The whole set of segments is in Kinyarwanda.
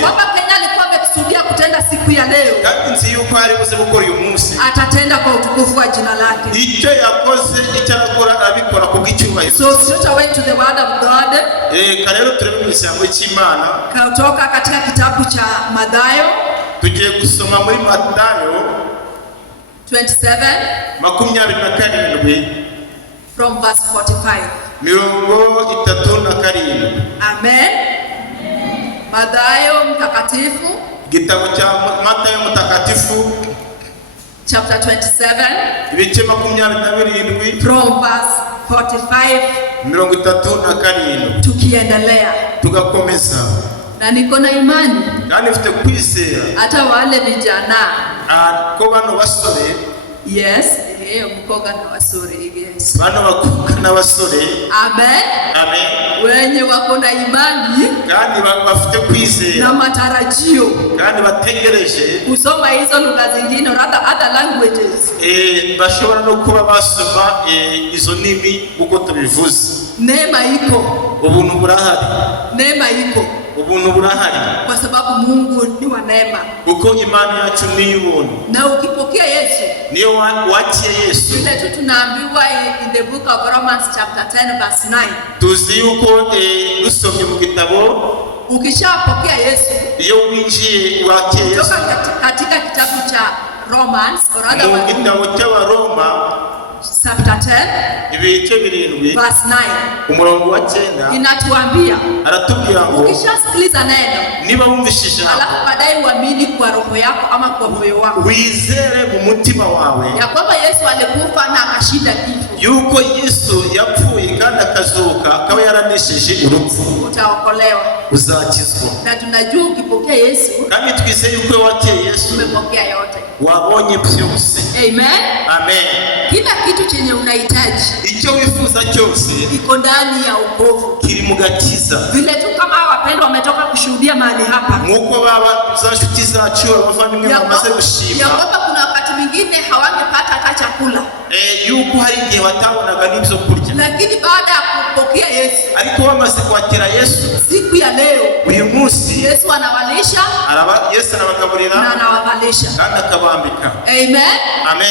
kwamba Kenya alikuwa amekusudia kutenda siku ya leo, atatenda kwa utukufu wa jina lake. So straight away to the word of God. Kutoka katika kitabu cha Mathayo, tugiye gusoma muri Mathayo 27 from verse 45. Amen. Mathayo mtakatifu, kitabu cha Mathayo mtakatifu chapter 27 ibice 27 from verse 45 tukiendelea tugakomeza. Na niko na imani kandi mfite kwizera hata wale vijana ko bano basore, yes, umukobwa na basore, yes, bano bakobwa na basore, amen, amen, wenye wako na imani kandi bafite kwizera na matarajio kandi bategereje kusoma hizo lugha zingine or other languages, bashobora no kuba basoma izo nimi uko tubivuze. Neema iko, ubuntu burahari, neema iko, ubuntu burahari, kwa sababu Mungu ni wa neema, uko imani yacu ni ubuntu. Na ukipokea Yesu, niyo wakiye Yesu, ile tu tunaambiwa in the book of Romans chapter 10 verse 9, tuzi yuko usomye mu gitabo, ukishapokea Yesu, iyo winjiye wakiye Yesu katika kitabu cha Romans or other mu gitabo cha Roma chapter 10 ibice 7 verse 9, umurongo wa 9 inatuambia, aratubwira ngo ukishasikiliza neno, niba wumvishije alafu baadaye uamini kwa roho yako ama kwa moyo wako, wizere mu mutima wawe ya kwamba Yesu alikufa na akashinda kifo, yuko Yesu yapfuye kandi akazuka akaba yaranesheje urupfu, utaokolewa, uzakizwa. Na tunajua ukipokea Yesu, kandi twizeye yuko wakiye Yesu umepokea yote, wabonye byose. Amen, amen. Kila kitu chenye unahitaji, icyo wifuza cyose iko ndani ya wokovu, kiri mu gakiza. Vile tu kama wapendwa wametoka kushuhudia mahali hapa, nkuko baba zashuti zacu abavandimwe bamaze gushima, ya kwamba kuna wakati mwingine hawangepata hata chakula, yuko hari igihe batabonaga n'ibyo kurya, lakini baada ya kupokea Yesu, ariko bamaze kwakira Yesu, siku ya leo, uyu munsi Yesu anawalisha, Yesu anabagaburira na anawavalisha kandi akabambika. Amen, amen.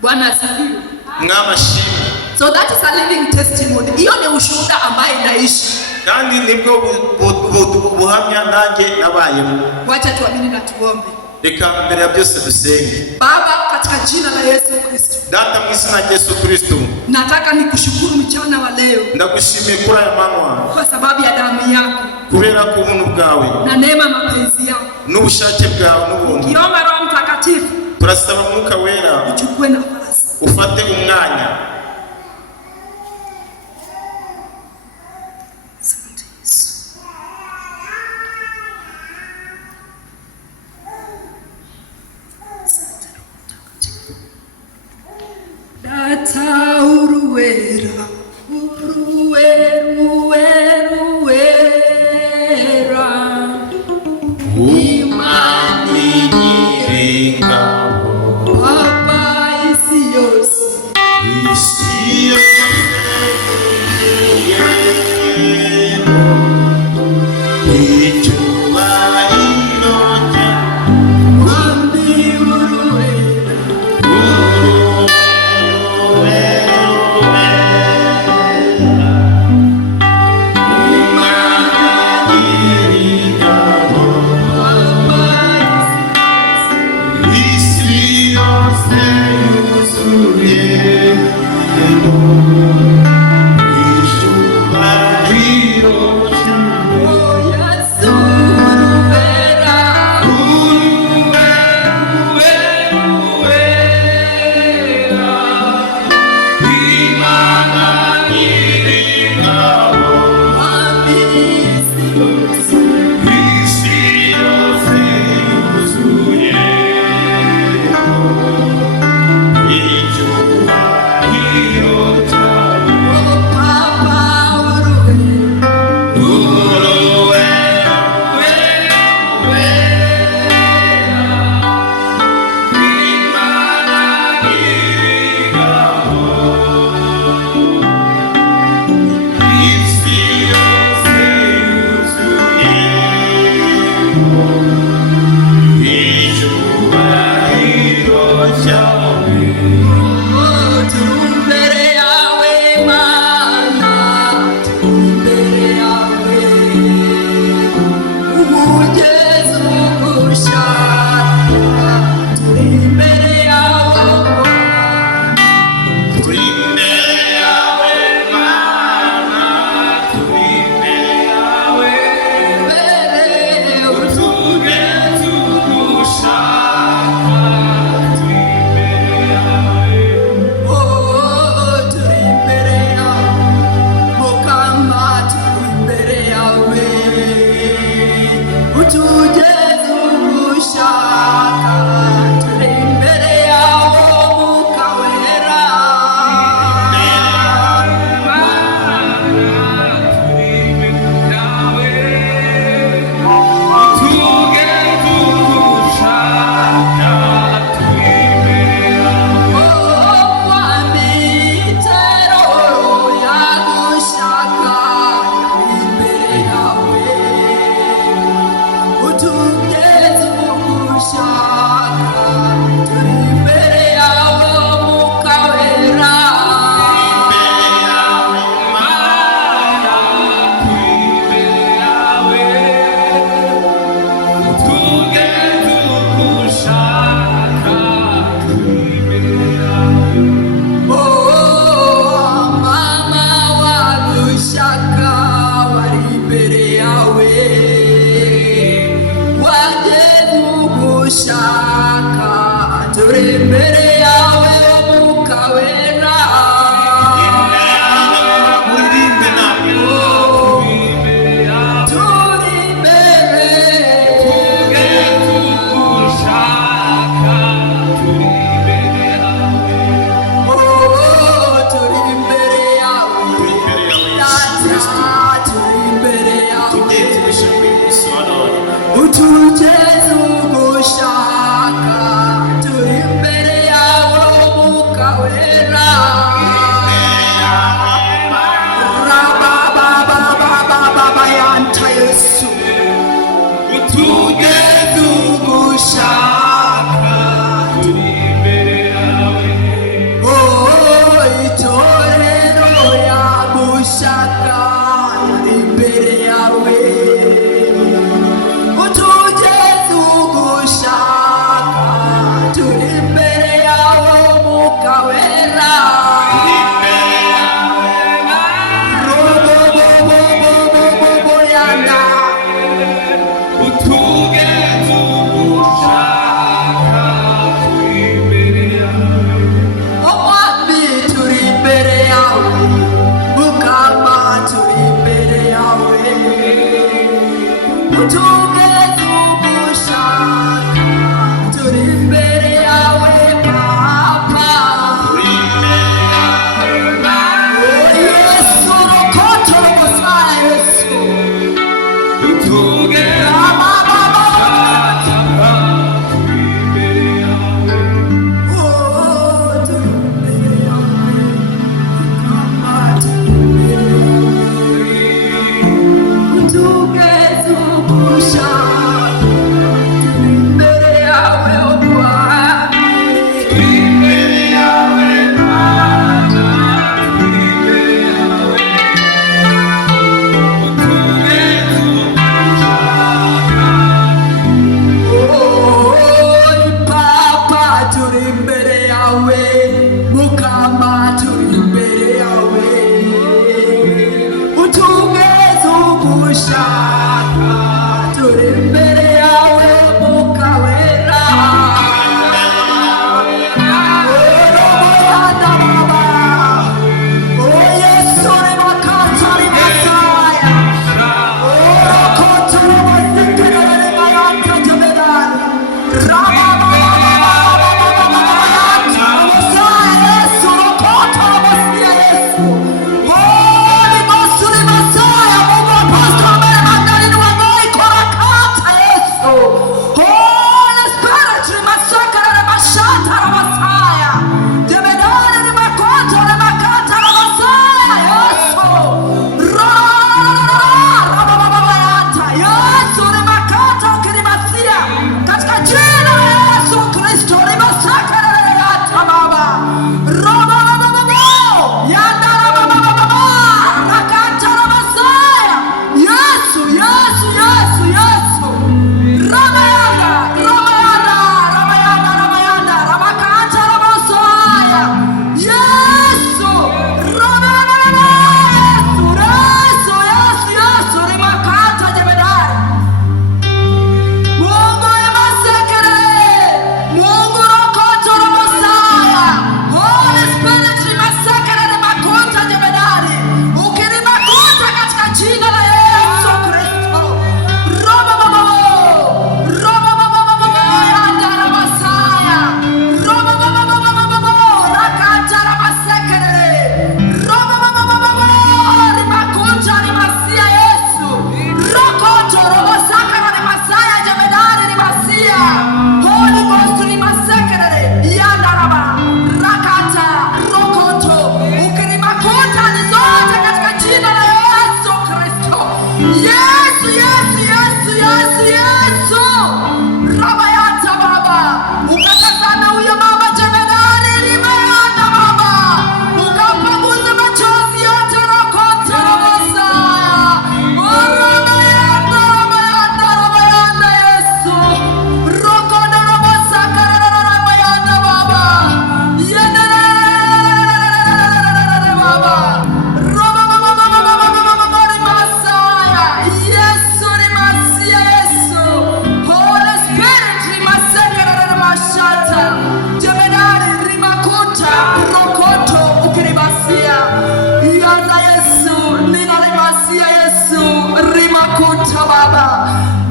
Bwana asifiwe. Mwamashimwe. So that is a living testimony. Hiyo ni ushuhuda ambaye inaishi, kandi nibwo buhamya nanjye nabayemo. Wacha tuamini na tuombe. Reka mbere ya byose dusenge. Baba, katika jina la Yesu Kristo, data mu izina rya Yesu Kristo, nataka nikushukuru mchana wa leo, ndagushimiye kuri aya manwa kwa sababu ya damu yako, kubera ku buntu bwawe na neema mapenzi yako n'ubushake bwawe n'ubuntu. Kiomba Roho Mtakatifu, turasaba Mwuka Wera uchukue nafasi, ufate umwanya. Data uruwera, imani nyiringa Baba isi yose,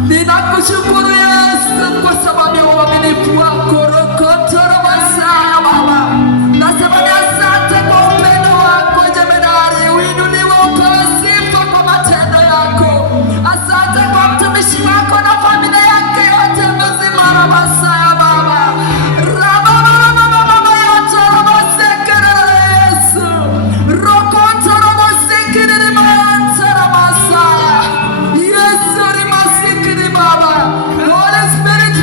Ninakushukuru Yesu kwa sababu ya uaminifu wako. Rokotoro Masaya Baba, nasema ni asante kwa upendo wako jemedari. Uinuliwe upewe sifa kwa matendo yako. Asante kwa mtumishi wako na familia yake yote mzima na Masaya Baba. Holy Spirit,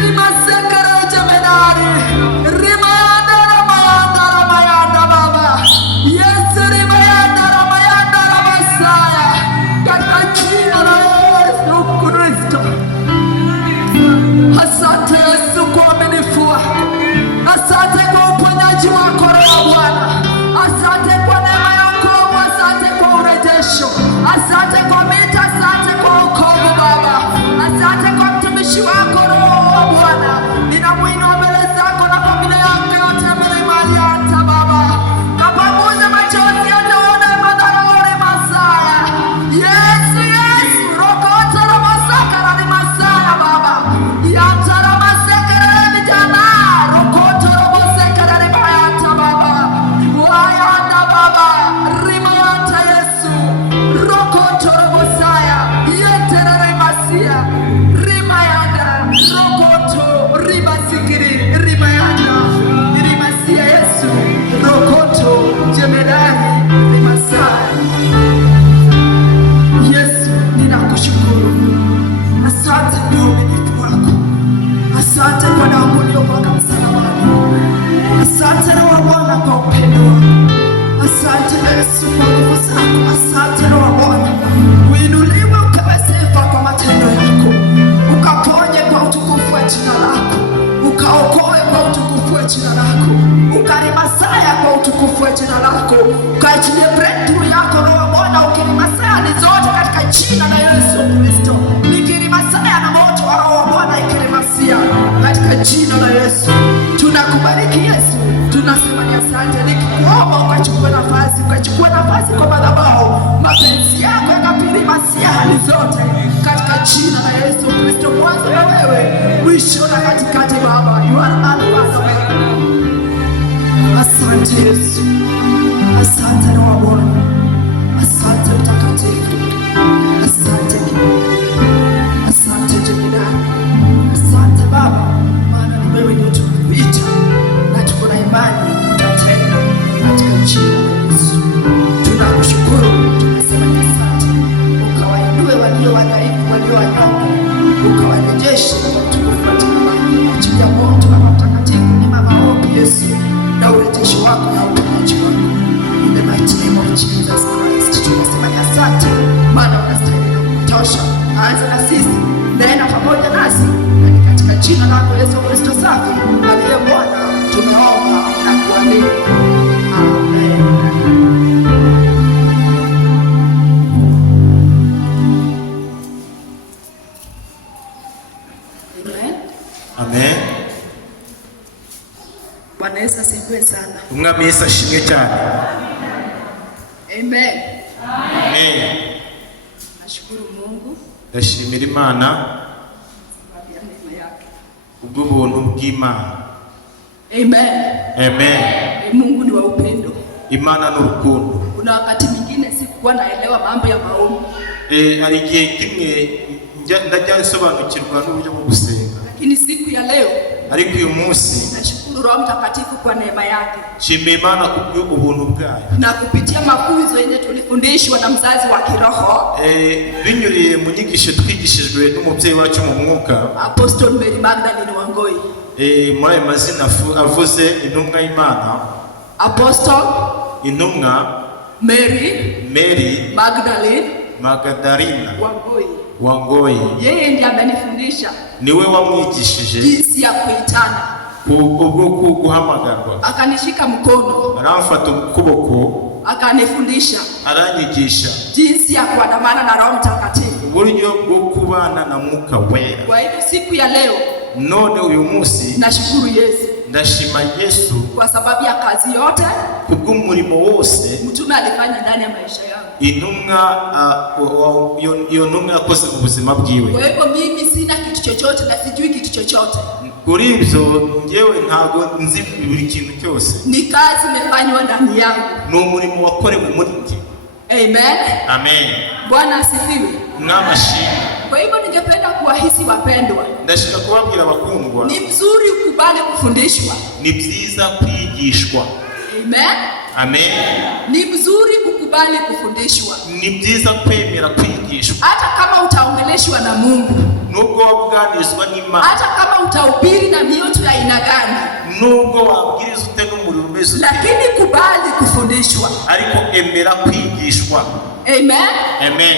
mtumishi wako Roho wa Bwana, ninamuinua mbele zako na familia yake yote mbele mali hata Baba. Kapanguze machozi hata uone madhara ule Masaya. Yesu, Yesu, rokota na masaka na ni Masaya Baba. Yata na masaka na ni vijana, rokota na masaka na ni mayata Baba. Wayanda Baba, rima yata Yesu, rokota na Masaya, yete na ni Masia, rima yanda, rokoto, rima sikiri, rima yanda, rima Sia Yesu, rokoto, jemedari, rima Masaya. Yesu, ninakushukuru. Asante kwa uaminifu wako. Asante kwa damu uliyomwaga msalabani. Asante Roho wa Bwana kwa upendo wako. Asante Yesu kwa nguvu zako. Asante Roho wa Bwana. Uinuliwe ukawe sifa kwa matendo yako. Ukaponye kwa utukufu wa jina lako. Ukaokoe kwa utukufu wa jina lako. Ukarimasaya kwa utukufu wa jina lako. Ukaachilie breakthrough yako Roho wa Bwana. Ukirimasaya ni zote katika jina la Yesu Kristo. Nikirimasaya na moto wa Roho wa Bwana ikirimasia katika jina la Yesu. Tunakubariki Yesu. Tunasema ni asante. Nikikuomba ukachukue nafasi kwa madhabahu. Mapenzi yako yakapirimasia hali zote katika jina la Yesu Kristo. Mwanzo na wewe, mwisho na katikati Baba. You are Alpha. Asante Yesu. Asante Roho wa Bwana. Asante Mtakatifu. Asante Jemedari. Asante Baba, maana ni wewe ndio tumekuita na tuko na imani utatenda katika jina la Yesu. Tunakushukuru, tunasema ni asante. Ukawainue walio wadhaifu, walio wanyonge, ukawarejeshe kwa utukufu wa jina lako. Achilia moto wa Mtakatifu ni maombi Yesu, na urejesho wako na uponyaji wako. In the mighty name of Jesus Christ, tunasema ni asante, maana unastahili na kutosha. Anza na sisi, nena pamoja nasi, na ni katika jina lako Yesu Kristo safi aliye Bwana tumeomba na kuamini. Amen. Amen. Amen. Bwana Yesu asifiwe sana. Umwami Yesu ashimwe cyane. Amen. Amen. Nashukuru Mungu. Ndashimira Imana Kwa neema yake. ubw'ubuntu bw'Imana. Amen. Amen. Mungu ni wa upendo. Imana n'urukundo. Kuna wakati mwingine sikuwa naelewa mambo ya maombi. Hari igihe kimwe ndajya nsobanukirwa n'uburyo bwo gusenga. Lakini siku ya leo, ariko uyu munsi nashukuru Roho Mtakatifu kwa neema yake. Nshimiye Imana kubw'ubuntu bwayo. Na kupitia mafunzo yenye tulifundishwa na mzazi wa kiroho. Binyuriye mu nyigisho twigishijwe n'umubyeyi wacu mu mwuka. Apostle Mary Magdalene Wangoi. Muri ayo mazina avuze intumwa y'Imana. Apostle intumwa Mary Magdalene Wangoi. Yeye ndiye amenifundisha. Niwe wamwigishije jinsi ya kuitana. Kubwo guhamagarwa. Akanishika mkono. Aramfata ukuboko. Akanifundisha. Aranyigisha jinsi ya kuandamana na Roho Mtakatifu. Uburyo bwo kubana na Mwuka Wera. Kwa hivyo siku ya leo, none uyu munsi, nashukuru Yesu. Ndashima Yesu kwa sababu ya kazi yote kubw'umurimo wose mtume alifanya ndani ya maisha yangu. Iyo ntumwa yakoze mu buzima bwiwe. Kwa hivyo mimi sina kitu chochote na sijui kitu chochote. Kuri ibyo ngewe ntago nzi buri kintu cyose. Ni kazi imefanywa ndani yangu. Ni umurimo wakorewe muri njye. Amen. Amen. Bwana asifiwe. N'amashimwe. Kwa hivyo ningependa kuwahisi wapendwa. Ndashaka kubabwira abakundwa. Ni mzuri ukubali kufundishwa. Ni byiza kwigishwa. Amen. Amen. Ni mzuri ukubali kufundishwa. Ni byiza kwemera kwigishwa. Hata kama utaongeleshwa na Mungu. Nubwo wabuganirizwa n'Imana. Hata kama utahubiri na mioto ya aina gani. Nubwo wabwiriza ute n'umuriro umeze. Lakini kubali kufundishwa. Ariko emera kwigishwa. Amen. Amen.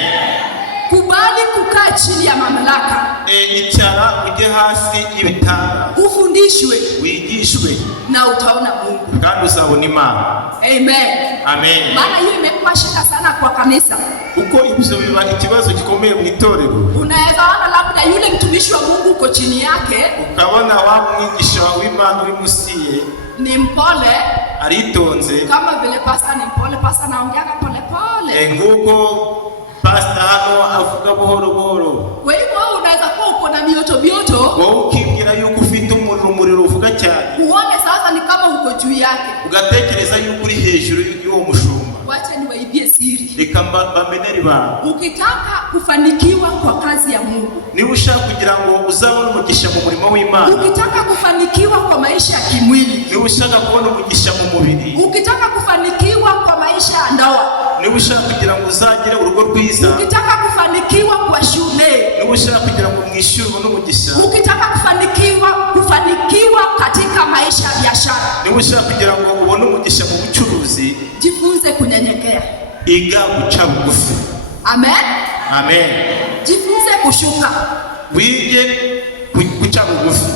Kubali kukaa chini ya mamlaka. Icara ujye hasi y'ibitanga. Ufundishwe. Wigishwe. Na utaona Mungu. Kandi uzabona Imana. Amen. Amen. Maana hiyo imekuwa shida sana kwa kanisa. Uko ibyo biba ikibazo gikomeye mu itorero. Unaweza ona labda yule mtumishi wa Mungu uko chini yake, ukabona wa mwigisha w'Imana uri musiye ni mpole, aritonze, kama vile pastor ni mpole, pastor anaongea pole pole, nguko pastor hano avuga buhoro buhoro. Kwa hivyo unaweza kuwa uko na mioto, wowe ukibwira yuko ufite umuriro uvuga cyane, uone sasa ni kama uko juu yake, ugatekereza yuko uri hejuru y'uwo mushumba. Wacha niwaibie siri, reka bameneri ba, ukitaka kufanikiwa kwa kazi ya Mungu, niba ushaka kugira ngo uzabone umugisha mu murimo w'Imana, ukitaka kufanikiwa kwa maisha ya kimwili, niba ushaka kubona umugisha mu mubiri, ukitaka kufanikiwa kwa maisha ya ndoa, niba ushaka kugira ngo uzagire urugo rwiza, ukitaka kufanikiwa kwa shule, niba ushaka kugira ngo mwishyurwe n'umugisha, ukitaka kufanikiwa katika maisha ya biashara, niba ushaka kugira ngo ubone umugisha mu bucuruzi, jifunze kunyenyekea. Iga guca bugufi. Amen. Amen. Jifunze kushuka. Wige guca bugufi.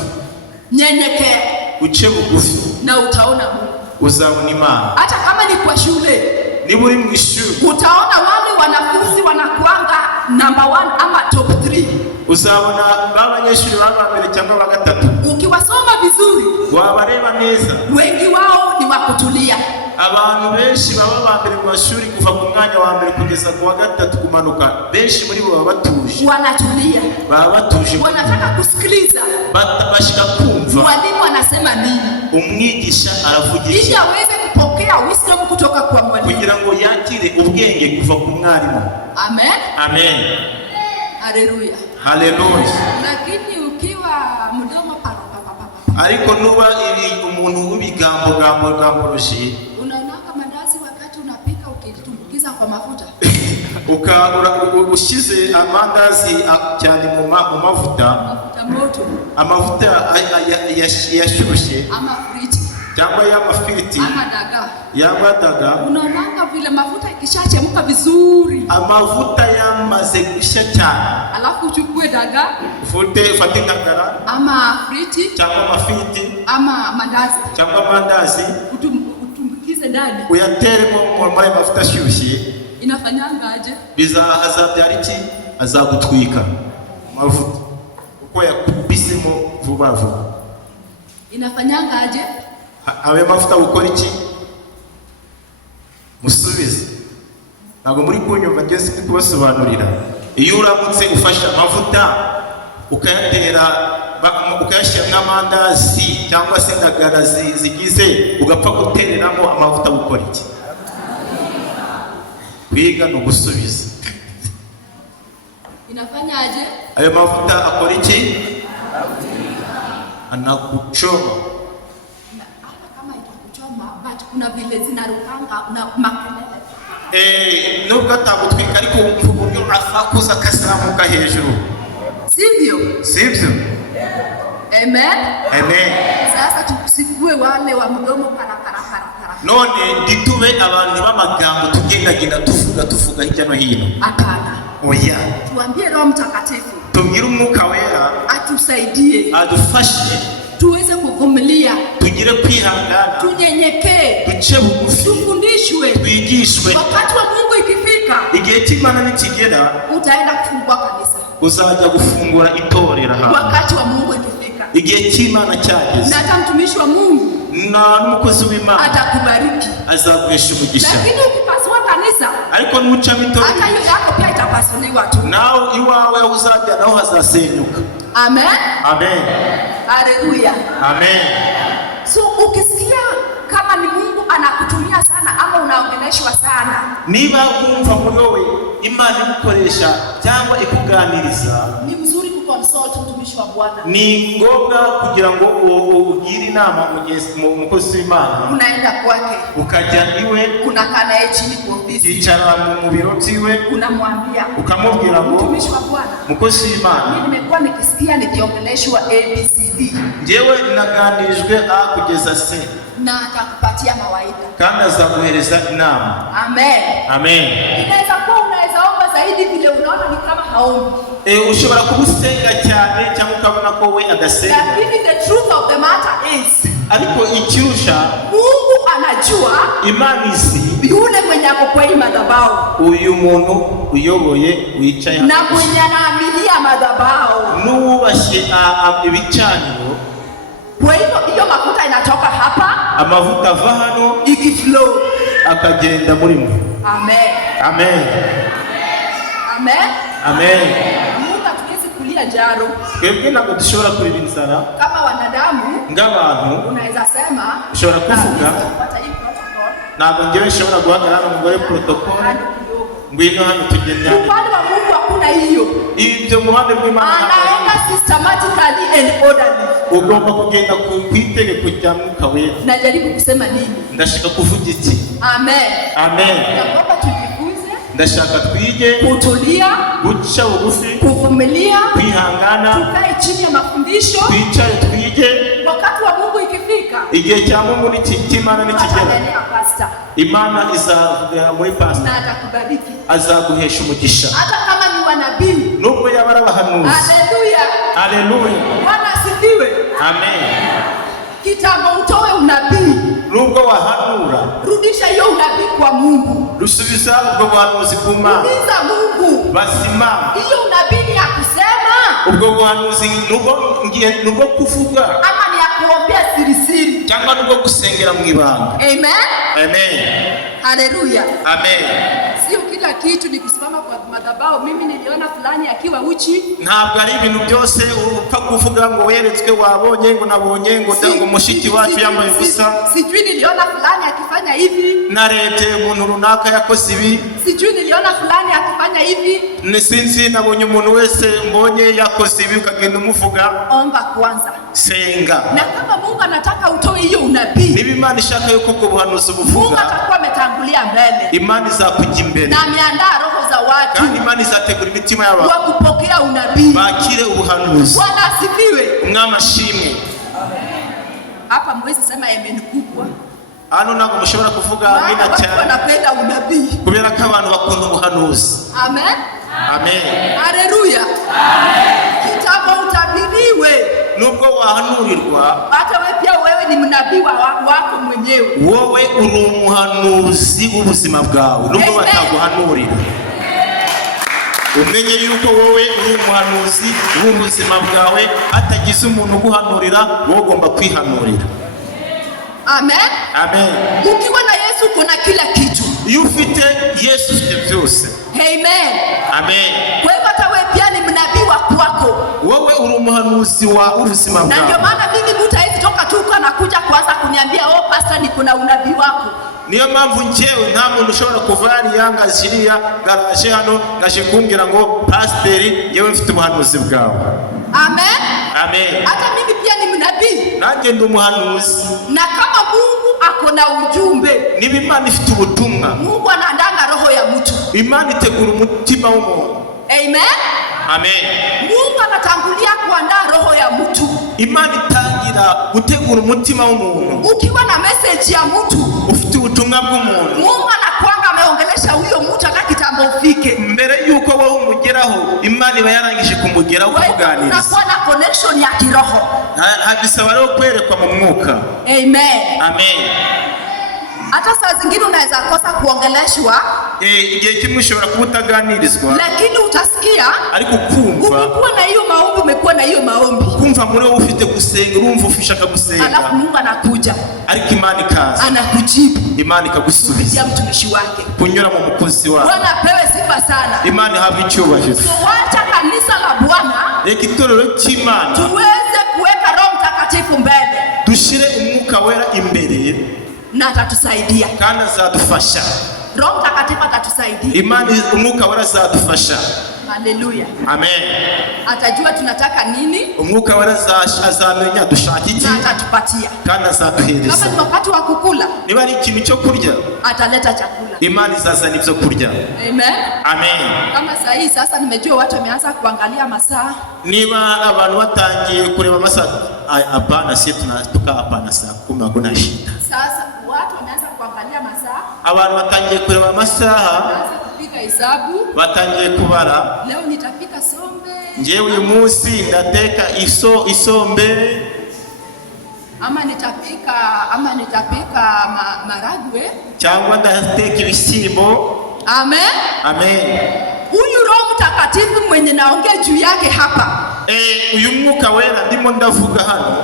Nyenyekea. Uce bugufi. Na utaona Mungu. Uzabona Imana. Hata kama ni kwa shule, niba uri mu ishuri, utaona wale wanafunzi wanakuanga number 1 ama top 3. Uzabona abanyeshuri baba mbere cyangwa ba gatatu. Ukiwasoma vizuri, wabareba neza, wengi wao ni wakutulia. Abantu benshi baba ba mbere mu mashuri kuva ku mwanya wa mbere kugeza ku wa gatatu kumanuka, benshi muri bo baba batuje, wanatulia, baba batuje, wanataka kusikiliza, bashika kumva mwalimu anasema nini, umwigisha aravugisha, ili aweze kupokea wisdom kutoka kwa mwalimu, kugira ngo yakire ubwenge kuva ku mwarimu. Amen. Amen. Haleluya. Haleluya. Lakini ukiwa mdomo ariko nuba iri umuntu w'ibigambo gamboroje, unaonaka mandazi wakati unapika ukitumbukiza kwa mafuta, ushize amandazi cyane mu mavuta moto, amavuta yashyushye ama friti cyangwa y'amafiriti ama daga, unaonaka vile mafuta ikishachemka vizuri, amavuta yamaze gushya cyane, alafu uchukue daga, ufate indagara ama friti cyangwa amafiriti ama mandazi cyangwa mandazi, utumbukize ndani, uyatere mu mavuta ashyushye. Inafanyanga aje? Azabyara iki? Azagutwika mavuta uko yakubisemo vuba vuba. Inafanyanga aje? Abe mavuta ukora iki? Musubize. Ntabwo muri kunyumva ngiye sindi kubasobanurira. Iyo uramutse ufasha amavuta ukayatera ukayashyira n'amandazi cyangwa se indagara zigize, ugapfa gutereramo amavuta ukora iki? Kwiga no gusubiza. Inafanya aje? Ayo mavuta akora iki? Anakuchoma. Hata kama itakuchoma, but kuna vile zinarukanga na makelele. Nubwo atagutwika ariko umva uburyo asakuza kasamuka hejuru. Sivyo? Amen. Amen. Sasa tusikue wale wa mdomo para. None ditube abantu b'amagambo tugendagenda tuvuga hirya no hino. Hapana. Oya. Tuambie Roho Mtakatifu, tubwire Umwuka Wera atusaidie, adufashe tuweze kuvumilia, tugire kwihangana, tunyenyekee, duce bugufi, tufundishwe, twigishwe. Wakati wa Mungu ikifika, igihe cy'Imana nikigera, utaenda kufungua kanisa, uzajya gufungura itorero hano. Wakati wa Mungu ikifika, igihe cy'Imana cyageze, na mtumishi wa Mungu na n'umukozi w'Imana atakubariki, azaguhesha umugisha. Lakini ukipasua kanisa, ariko nuca mitorero, hata hiyo yako pia itapasuliwa tu. Nawe iwawe uzajya naho hazasenyuka. Amen. Amen. Haleluya. Amen. So ukisikia kama ni Mungu anakutumia sana ama unaongeleshwa sana, niba wumva wewe Imana igukoresha cyangwa ikuganiriza, ni mzuri kuconsult mtumishi wa Bwana. Ni ngombwa kugira ngo ugire inama umukozi w'Imana. Unaenda kwake, ukajya iwe, unakaa naye chini kwa ofisi, kicara mu biro byiwe, unamwambia, ukamubwira ngo mtumishi wa Bwana, umukozi w'Imana, mimi nimekuwa nikisikia nikiongeleshwa ABCD, njyewe naganirijwe A kugeza C, na atakupatia mawaidha kandi azaguhereza inama. Amen. Amen. Inaweza kuwa unaweza omba zaidi vile unaona ni kama haombi. Ushobora kubusenga cyane cyangwa ukabona ko we adasenga. Lakini the truth of the matter is, ariko ikirusha, Mungu anajua Imana izi yule mwenye ako kwa madhabahu, uyu muntu uyoboye wicaye na mwenye anaamilia madhabahu, wubashye ibicaniro. Kwa hiyo mafuta inatoka hapa, amavuta ava hano ikiflow akagenda muri mwe. Amen. Amen. Amen. Amen. Mungu atuwezi kulia jaro. Twebwe ntabwo dushobora kurira inzara Kama wanadamu ng'abantu. Unaweza sema ushobora kuvuga ntabwo ngewe nshobora guhagarara umugore protocol ngwino hano tugendane. Upande wa Mungu hakuna hiyo. Ibyo muhande rw'Imana anaenda systematically and orderly. Ugomba kugenda ku itegeko rya Mwuka Wera. Najaribu kusema nini? Ndashaka kuvuga iki? Amen. Amen. Naomba tujifunze ndashaka twige kutulia, guca bugufi, kuvumilia, kwihangana, tukae chini ya mafundisho, twicare twige. Wakati wa Mungu ikifika, igihe cya Mungu n'ikimana n'ikigera, Imana izavugera muri pastor na atakubariki, azaguhesha umugisha, hata kama ni wanabii, nubwo yaba ari abahanuzi. Haleluya. Haleluya. Bwana asifiwe. Amen. Kitambo utoe unabii, nubwo wahanura, rudisha hiyo unabii kwa Mungu. Rusubiza ubwo buhanuzi ku Mana. Rudiza Mungu. Basimama. Hiyo unabii ni ya kusema, ubwo buhanuzi nubwo kuvuga, ama ni ya kuombea siri siri, cyangwa nubwo gusengera mu ibanga. Amen. Amen. Haleluya. Amen. Sio kila kitu ni kusimama kwa madhabahu. Mimi niliona fulani akiwa uchi. Ntabwo ari ibintu byose upfa kuvuga ngo weretswe, wabonye ngo nabonye ngo ndango mushiki wacu yambaye ubusa. Sijui niliona fulani akifanya hivi. Narebye umuntu runaka yakoze ibi. Sijui niliona fulani akifanya hivi. Sinzi nabonye umuntu wese mbonye yakoze ibi, ukagenda umuvuga. Omba kwanza. Senga. Na kama Mungu anataka utoe hiyo unabii, niba Imana ishaka yuko ubwo buhanuzi buvuga, Mungu atakuwa ametangulia mbele. Imana izakujya imbere. Na ameandaa roho za watu. Kandi Imana izategura imitima y'abantu wa kupokea unabii. Bakire ubuhanuzi. Bwana asifiwe. Umwami ashimwe. Hapa mwezi sema amen kubwa. Hano ntabwo mushobora kuvuga amina cyane. Wanapenda unabii. Kubera ko abantu bakunda ubuhanuzi. Amen. Amen. Haleluya. Amen. Kitambo utabiriwe. Nubwo wahanurirwa, hata wewe ni mnabii wako mwenyewe. Wowe uri umuhanuzi w'ubuzima bwawe. Nubwo bataguhanurira, umenye yuko wowe uri umuhanuzi w'ubuzima bwawe. Hatagize umuntu uguhanurira, wowe ugomba kwihanurira. Amen. Amen. Ukiwa na Yesu kuna kila kitu. Iyo ufite Yesu ufite byose. Amen. Amen. Kwa hivyo hata wewe pia ni mnabii wa kwako. Wowe uri umuhanuzi wa ubuzima bwawe. Na ndio maana mimi mtu haizi toka tu anakuja kuanza kuniambia pastor ni kuna unabii wako. Niyo mpamvu njyewe nta muntu ushobora kuva hariya ngaziriya garaje hano ngaje kumbwira ngo pasiteri yewe mfite ubuhanuzi bwawe. Amen. Amen. Hata mimi pia ni mnabii. Nanjye ndi umuhanuzi. Na kama Mungu ako na ujumbe, niba Imana ifite ubutumwa, Mungu anaandanga roho ya mtu. Imana itegura umutima w'umuntu. Amen. Amen. Mungu anatangulia kuandaa roho ya mtu. Imana itangira gutegura umutima w'umuntu. Ukiwa na message ya mtu, ufite ubutumwa bw'umuntu, Mungu anakuanga ameongelesha huyo mtu hata kitambo ufike. Mbere yuko wowe umugeraho, Imana iba yarangije kumugeraho kuganiriza. Unakuwa na connection ya kiroho. Bisaba rero kwerekwa mu mwuka. Amen. Amen. Hata saa zingine unaweza kosa kuongeleshwa. Igihe kimwe ushobora kuba utaganirizwa, lakini utasikia, ariko kumva. Umekuwa na hiyo maombi, umekuwa na hiyo maombi. Kumva muri wowe ufite gusenga, urumva ufishaka gusenga. Alafu Mungu anakuja. Ariko Imana ikaza. Anakujibu. Imana ikagusubiza. Ya mtumishi wake. Kunyura mu mukozi wawe. Bwana pewe sifa sana. Imana ihabwe icyubahiro. Wacha kanisa la Bwana. Reka itorero cy'Imana. Tuweze kuweka Roho Mtakatifu mbele. Dushire Umwuka Wera imbere. Na atatusaidia. Kandi azadufasha. Roho Mtakatifu atatusaidia. Imana Umwuka Wera azadufasha. Haleluya. Amen. Atajua tunataka nini. Umwuka Wera azamenya dushaka iki. Na atatupatia. Kandi azaduhereza. Kama ni wakati wa kukula, niba ari ikintu cyo kurya, ataleta chakula. Imana izazana ibyo kurya. Amen. Amen. Kama saa hii sasa nimejua watu wameanza kuangalia masaa. Niba abantu batangiye kureba masaa, hapana, sisi tunatoka hapana saa 10 hakuna shida. Sasa watu wameanza kuangalia masaa. Abantu batangiye kureba masaha, wanaanza kupiga hesabu, batangiye kubara. Leo nitapika sombe. Njewe uyu munsi ndateka isombe. Ama nitapika maragwe. Cyangwa ndateka ibishyimbo. Amen. Amen. Huyu Roho Mtakatifu mwenye naongea juu yake hapa. uyu mwuka wera ndimo ndavuga hano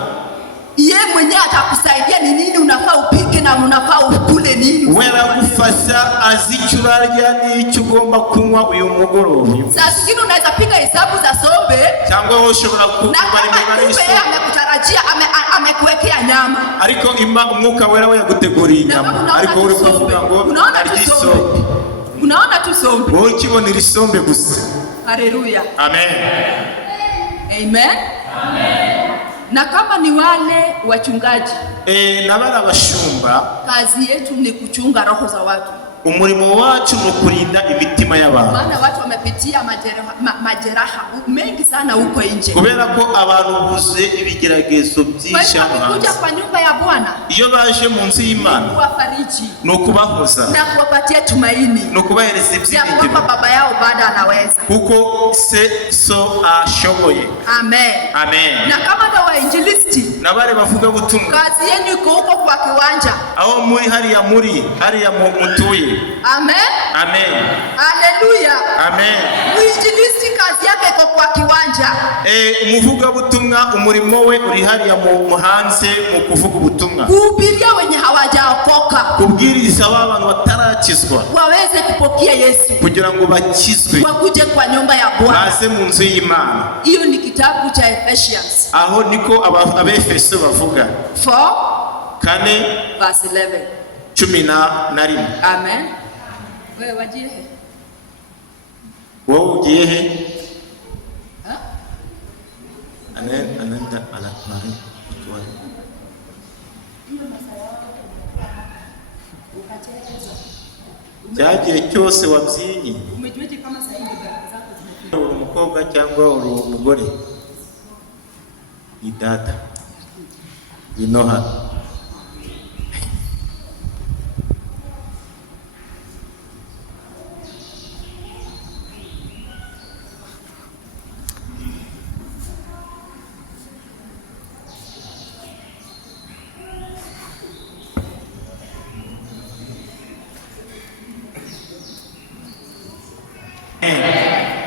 yeye mwenyewe atakusaidia ni nini unafaa upike na unafaa ukule nini. Wera gufasha azicyurarya n'icyo ugomba kunywa uyu mugoroba. Sasa zingine unaweza piga hesabu za sombe cyangwa wowe ushobora kubara imibare y'isombe. Amekutarajia amekuwekea nyama. Ariko umwuka wera we yaguteguriye inyama. Ariko uri kuvuga ngo aryisombe. Unaona tu sombe. Wowe ukibonera isombe gusa. Haleluya. Amen. Amen. Amen. Na kama ni wale wachungaji, na bala bashumba, kazi yetu ni kuchunga roho za watu. Umurimo wacu ni kurinda imitima y'abantu. Maana watu wamepitia majeraha mengi sana huko nje. Kubera ko abantu buze ibigeragezo byinshi hano. Kuja kwa nyumba ya Bwana. Iyo baje mu nzu y'Imana. Kuwafariji. No kubahoza. Na kuwapatia tumaini. No kubahereza ibyiringiro. Ya baba yao bado anaweza. Kuko so ashoboye. Amen. Amen. Na kama na wainjilisti. Na bale bavuga butumwa. Kazi yenu iko huko kwa kiwanja. Aho muri hariya mutuye. Amen. Amen. Haleluya. Amen. Mwinjilisti kazi yake iko kwa kiwanja. Umuvuga butumwa umurimo we uri hariya mu hanze mu kuvuga ubutumwa. Kuhubiria wenye hawajaokoka. Kubwiriza abantu batarakizwa. Waweze kupokea Yesu. Kugira ngo bakizwe. Wakuje kwa nyumba ya Bwana. Baze mu nzu y'Imana. Hiyo ni kitabu cha Ephesians. Aho niko Abefeso bavuga. 4 verse 11. 11. Amen. Wewe wajiye he? Wewe ugiye he? Anenda ala mari. Byagiye cyose wabyinyi. Umejueje kama sasa hivi zako zimepita? Uri umukobwa cyangwa uri umugore? Ni data. Inoha.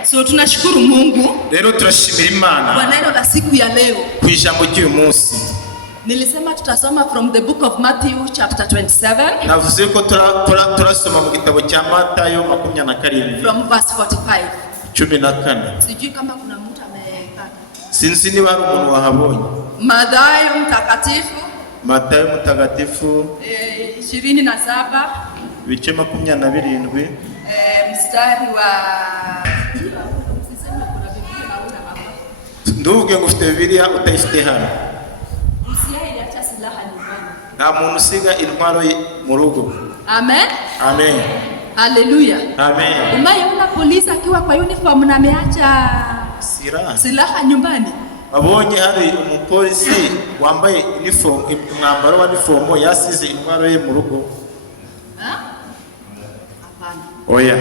So tunashukuru Mungu. Leo tunashimira Imana. Kwa neno la siku ya leo. Kwijambo ry'uyu munsi. Nilisema tutasoma from the book of Matthew chapter 27. Navuze ko turasoma mu gitabo cya Matayo 27. From verse 45. 14. Sijui kama kuna mtu amepata. Sinzi niba hari umuntu wahabonye. Mathayo mtakatifu. Matayo mtakatifu 27. Bice 27. Mstari wa Nduvuge ngo ufite Bibiliya utayifite hano. Usiache silaha nyumbani. Nta muntu usiga intwaro mu rugo. Amen. Amen. Haleluya. Amen. Unaona polisi akiwa kwa uniform na ameacha silaha nyumbani. Abonye hari umupolisi wambaye uniform, umwambaro wa uniform yasize intwaro ye mu rugo. Hapana. Oya.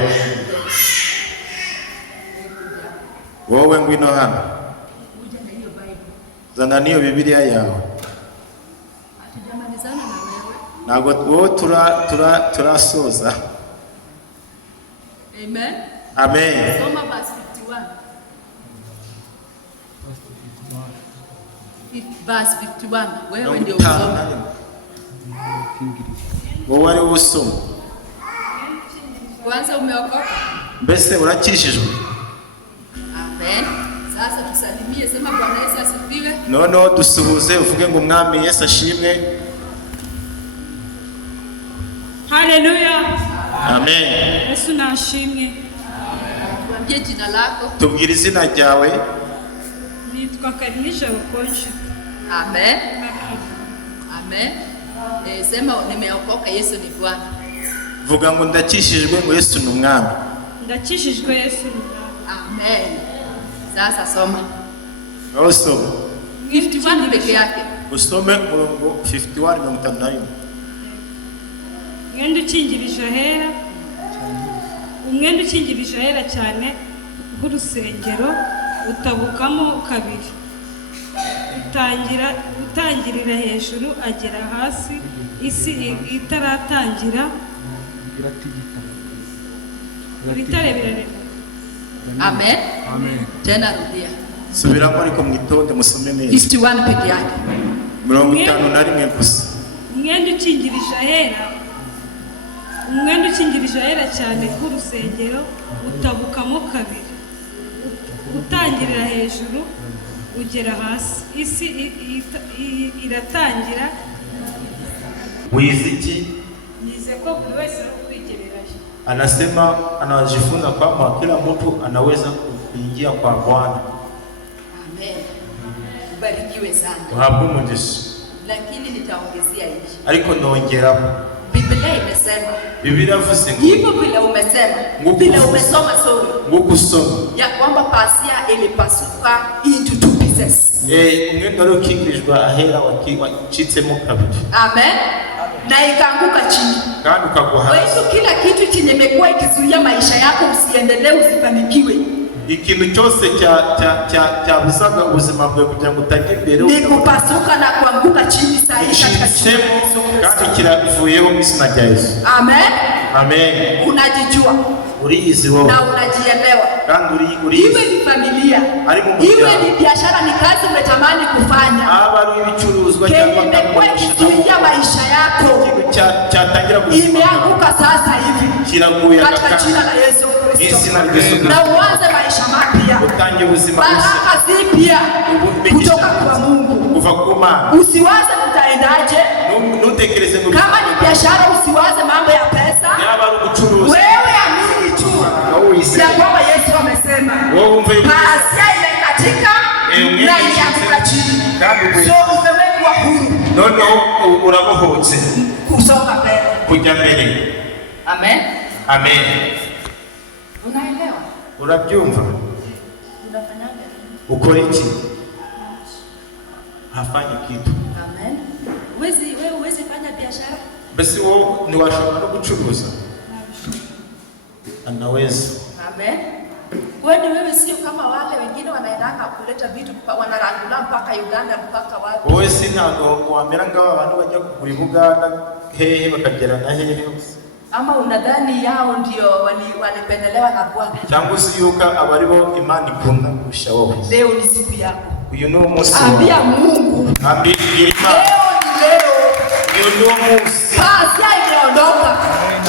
Wowe ngwino hano. Zana niyo Bibiliya yawe. Hatujamalizana na wewe. Nago wowe turasoza. Amen. Amen. Soma verse 51. Verse 51. Wewe ndio usome. Wowe ari usoma. Kwanza umeokoka? Mbese urakishijwe? Amen. Sasa tusalimie, sema Bwana Yesu asifiwe. No dusuhuze uvuge ngo Mwami Yesu ashimwe. Haleluya. Amen. Yesu nashimwe. Tuambie jina lako. Tubwire izina ryawe. Nitwa Karisha Ukonje. Amen. Amen. Sema nimeokoka, Yesu ni Bwana. Vuga ngo ndakishijwe ngo Yesu ni umwami. Ndakishijwe Yesu ni umwami. Amen. Sasa soma. Usome. 51 peke yake. Usome murongo 51:51. Umwenda ukingirije ahera. Umwenda ukingirije ahera cyane bw'urusengero utabukamo kabiri. Utangirira hejuru agera hasi, isi itaratangira. Bitare birarema. Amen. Amen. Tena rudia. subiramo ariko mwitonde musome neza. 51 peke yake. 51 gusa. Umwenda ukingirije ahera, umwenda ukingirije ahera cyane k'urusengero utabukamo kabiri, utangirira hejuru ugera hasi. Isi iratangira. Wiziki Nize ko buri wese ari ukwigereje. anasema anajifunza kwamba kila mtu anaweza kuingia kwa Bwana. Amen. Barikiwe sana. Uhabwe umugisha. Lakini nitaongezea hivi. Ariko ndongeraho. Biblia imesema. Biblia yavuze Hivyo vile umesema. Vile umesoma sorry. Ngukusoma. Ya kwamba pasia ilipasuka into 2 pieces. Umwenda wari ukingirijwe ahera wacitsemo kabiri. Amen. Na ikaanguka chini. Kandi ukagwa hasi. Kwa hiyo kila kitu chenye imekuwa ikizuia maisha yako usiendelee usifanikiwe. Ikintu cyose cyabuzaga ubuzima bwawe kugira ngo utajye imbere ni kupasuka na kuanguka chini sahihi katika jina la Yesu. Kandi kiravuyeho mu izina rya Yesu. Amen. Amen. Unajijua. Uriyizi wowe. Na unajielewa. Kandi uriyizi. Iwe ni familia. Iwe ni biashara, ni kazi umetamani kufanya. Aba ari ibicuruzwa cyangwa kuzuia maisha yako. Cyatangira kuziba. Imeanguka sasa hivi. Kiraguye katika jina la Yesu Kristo. Na uanze maisha mapya. Utange ubuzima baraka zipya kutoka kwa Mungu. Kuva kwa Mungu. Usiwaze mtaendaje. Nutekeleze ngo kama ni biashara usiwaze mambo ya pesa. Yaba ari ubucuruzi. Wewe amini tu. Ya kwamba Yesu amesema. Pasia imekatika na ilianguka chini. So umewekwa huru. Noneho urabohotse. Kusonga mbele. Kujya mbele. Amen. Amen. Unaelewa? Unabyumva? Unafanyaje? Ukora iki? Hafanyi kitu. Amen. Wewe uweze fanya biashara? Basi wewe ni washobora no gucuruza. Anaweza. Amen. Wewe sio kama wale wengine wanaendanga kuleta vitu wanarangula mpaka Uganda mpaka wapi? Wewe si ntago wamera ngaba abantu bajya kugura Uganda hehe bakagera na hehe. Ama unadhani yao ndio walipendelewa na Bwana? Cyangwa si yuka abaribo Imana ikunda kurusha wowe. Leo ni siku yako. Uyu ni umunsi. Ambia Mungu. Ambia Imana. Leo. Uyu ni umunsi. Pasia imeondoka.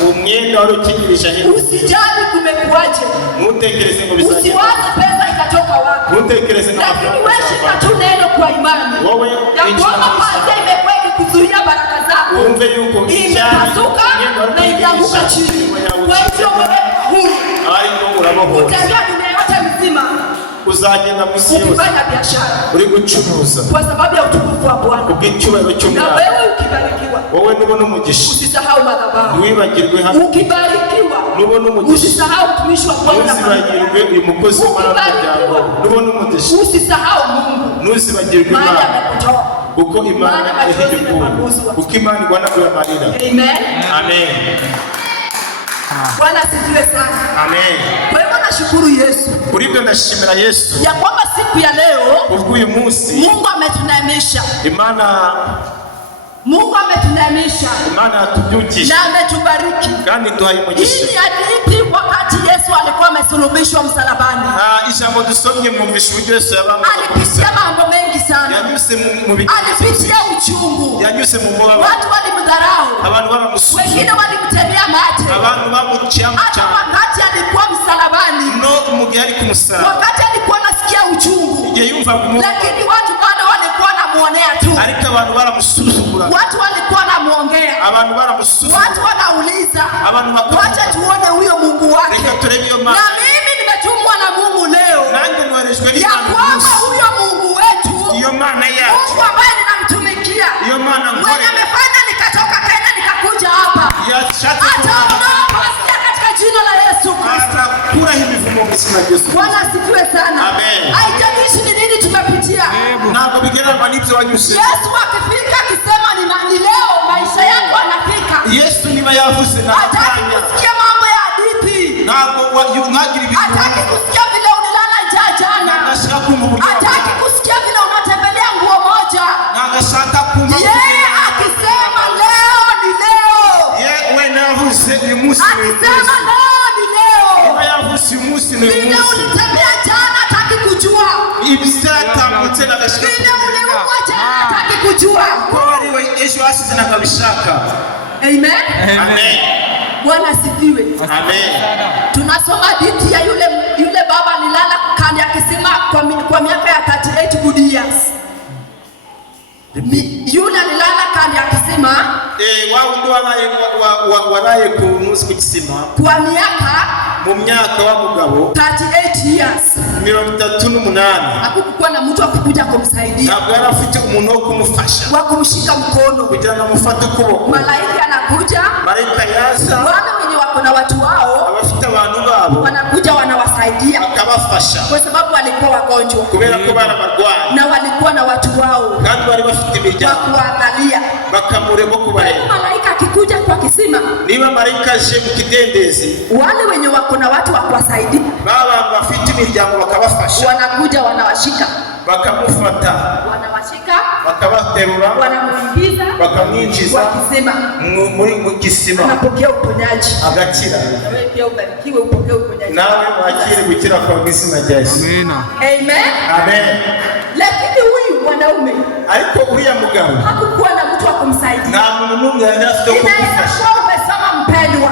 Umwenda wari ukingirije ahera. Usijali kumekuaje. Mutekereze ngo bizaje. Usiwaze pesa itatoka wapi. Mutekereze ngo lakini wewe shika tu neno kwa imani. Wewe ya kwamba pasia imekuwa ikikuzuia baraka zako. Umve yuko imepasuka na imeanguka chini. Kwa hiyo wewe huru. Ariko urabaho. Utazaa dunia yote mzima. Uzagenda musi yose. Ukifanya biashara. Uri gucuruza. Kwa sababu ya utukufu wa Bwana. Ubw'icyubahiro cy'Umwami. Na wewe ukibarikiwa. Wowe nubona umugisha. Usisahau madhabahu. Wibagirwe hano. Ukibarikiwa. Nubona umugisha. Usisahau mtumishi wa Bwana. Usibagirwe uyu mukozi w'Imana yawe. Nubona umugisha. Usisahau Mungu. Nusibagirwe Imana. Maana amekutoa. Kuko Imana ihekuye. Kuko Imana igwanagura amarira. Amen. Amen. Bwana asifiwe sana. Amen. Kwa hivyo nashukuru Yesu. Kuri ibyo ndashimira Yesu. Ya kwamba siku ya leo ubwo uyu munsi Mungu ametunamisha. Mungu ametunamisha. Imana atubyukisha. Na ametubariki. Kandi duhaye umugisha. Hii hadithi wakati Yesu alikuwa amesulubishwa msalabani. Ijambo dusomye mwumvisha uburyo Yesu yabaga. Alipitia mambo mengi sana. Yanyuze mu bihe. Alipitia uchungu. Yanyuze mu mubabaro. Watu walimdharau. Abantu baramusuzuma. Wengine walimtemea mate. Abantu bamuciamuca. Hata wakati alikuwa msalabani. No mugihe ari kumusaraba. Wakati alikuwa anasikia uchungu. Igihe yumva kumubabaro. Lakini watu bado walikuwa wanamuonea tu. Ariko abantu baramusuzugura. Watu walikuwa wanamuongea. Abantu baramusuzugura. Watu wanauliza. Abantu wacha tuone huyo Mungu wake. Reka turebe iyo Mana. Na mimi nimetumwa na Mungu leo. Nanjye nwarejwe n'Imana. Ya kwamba huyo Mungu wetu. Iyo Mana yacu. Mungu ambaye ninamtumikia. Iyo Mana mwenye amefanya nikatoka Kenya nikakuja hapa. Ataondoa pasia katika jina la Yesu Kristo. Kura hivi vumo msima Yesu. Bwana asifiwe sana. Amen. Haijalishi ni nini tumepitia. Ntabwo bigera manibyo wanyuze. Yesu akifika akisema ni leo maisha yako anafika. Yesu niba yavuze na hataki kusikia mambo ya hadithi. Ntabwo mwagira ibintu. Hataki kusikia vile ulilala njaa jana. Nagashaka kumva uburyo. Hataki kusikia vile unatembelea nguo moja. Nagashaka kumva. Yeye akisema leo ni leo. Wewe navuze uyu munsi. Akisema leo ni leo. Niba yavuze uyu munsi ni umunsi. Vile ulitembea jana hataki kujua. mwatambutse nagashika vile uliumwa jana hataki kujua. Kwa waliwe ejo hasize nakabishaka. Amen. Amen. Bwana asifiwe. Amen. Tunasoma hadithi ya yule baba alilala kando akisema kwa miaka ya 38 good years. Yule alilala kando akisema wao ndo waraye ku munsi ku kisima kwa miaka mu myaka wa mugabo 38 years 38 hakukuwa na mtu akukuja kumsaidia. Ntabwo yari afite umuntu wo kumufasha wa kumshika mkono kugira ngo amufate ukuboko. Malaika anakuja, malaika yaza, wale wenye wako na watu wao abafite abantu babo wanakuja wanawasaidia akabafasha kwa sababu walikuwa wagonjwa kubera ko bana barwaye na walikuwa na watu wao kandi bari bafite imiryango kuangalia bakamuremo kubareba. Malaika akikuja kwa kisima, niba malaika aje mu kidendezi, wale wenye wako na watu wa kuwasaidia baba bafite imiryango bakabafasha, wanakuja wanawashika, bakamufata, wanawashika, bakabaterura, wanamuingiza, bakamwinjiza mu kisima, anapokea uponyaji, agakira. Nawe pia ubarikiwe upokee uponyaji, nawe wakire gukira kwa izina rya Yesu. Amen. Amen. Lakini huyu mwanaume ariko uriya mugabo hakukuwa na mtu wa kumsaidia. Na mungu yari afite kumufasha. Inaweza kuwa umesoma mpendwa,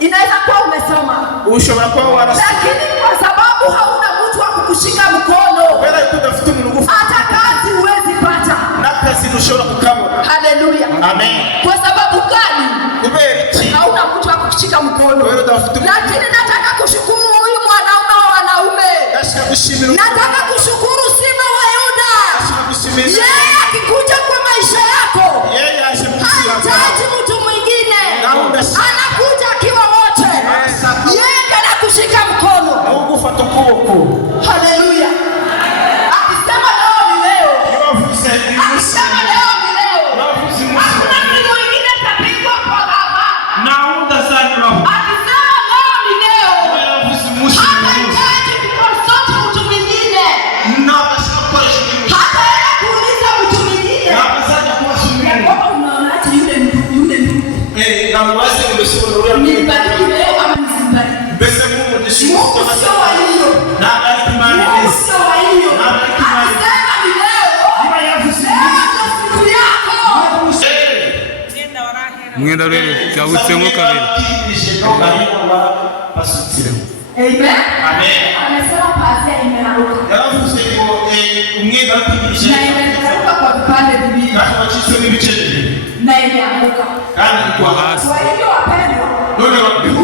inaweza kuwa umesoma, ushobora kuba warasoma, lakini kwa sababu hauna mtu wa kukushika mkono, wewe unafite umuntu hata kazi huwezi pata, na kazi ushobora kukabona. Haleluya. Amen. Kwa sababu gani? Kubera hauna mtu wa kukushika mkono. Wewe unafite. Lakini nataka kushukuru huyu mwanaume wa wanaume, nataka kushukuru Simba wa Yuda. Yeye akikuja kwa maisha yako, hahitaji mtu mwingine, anakuja akiwa wote, yeye anakushika mkono. Haleluya. Akisema leo ni leo, akisema leo ni leo, hakuna mtu mwingine atapigwa kwa baba. Akisema leo ni leo, hahitaji kukonsulti mtu mwingine, hataenda kuuliza mtu mwingine kwamba unaonaje yule ndugu. Nibariki leo ama nisibariki. Mungu sio wa hiyo. Mungu sio wa hiyo. Akisema ni leo, leo ndio siku yako. Umwenda rero cyabutsemo kabiri. Amen. Amen. Amesema pazia imeraruka. Yaravuze ngo umwenda wakigirije Na imeraruka kwa vipande viwili. Wacitse n'ibice bibiri. Na imeanguka. Kandi kwa hasi. Kwa hivyo wapendwa, none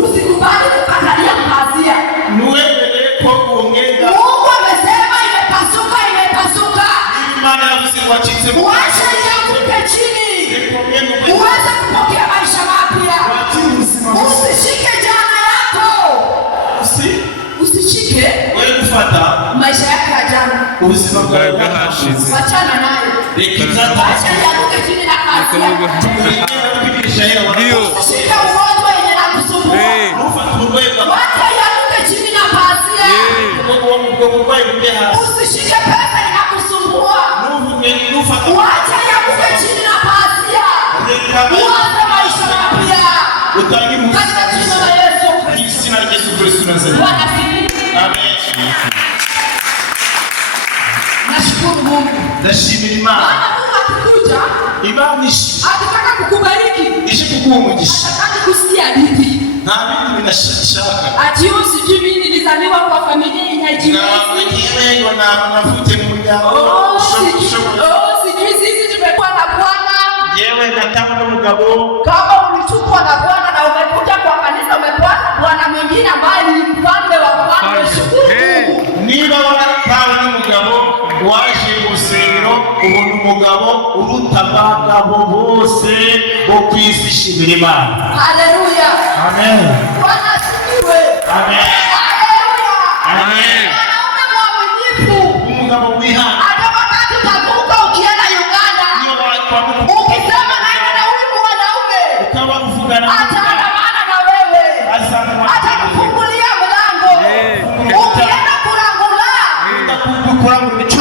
usikubali kukatalia pazia. Nuwebere ko umwenda Mungu amesema imepasuka, imepasuka. Imana yavuze ngo wacitse mu Wacha ianguke chini. Uweze kupokea maisha mapya. Usishike jana yako. Usishike wewe kufata maisha yako ya jana. ubuzima bwawe bwahashize. Wachana nayo. Wacha ianguke chini na kazi yako. Usishike ugonjwa yenye nakusumbua. Wacha ianguke chini na pazia. Usishike pesa inakusumbua. Wacha ianguke chini na pazia. Uanze maisha mapya. Katika jina la Yesu Kristo. Bwana asifiwe. Amen. Nashukuru Mungu. Ndashimira Imana. Maana Mungu akikuja, Imana akitaka kukubariki, ishe kuguha umugisha. hataki kusikia hadithi. Nta bintu binashaka. Ati sijui mimi nilizaliwa kwa familia inajiwezi. Navute mu muryango. Sijui sisi tumekuwa na Bwana. Yewe nataka n'umugabo. Kama ulichukua na Bwana na umekuja kwa kanisa umepata Bwana mwingine ambaye ni mfalme wa wafalme, shukuru Mungu. Niba waratawe n'umugabo waje gusengero ubona umugabo uruta abagabo bose bo kwisi, shimira Imana. Haleluya. Amen. Bwana asifiwe. Amen. Haleluya. Amen. Mwanaume mwaminifu. Umugabo wihana. Hata wakati utavuka ukienda Uganda, ukisema naenda na huyu mwanaume, ukaba uvugana ataandamana na wewe, atakufungulia mlango. Ukienda kurangula,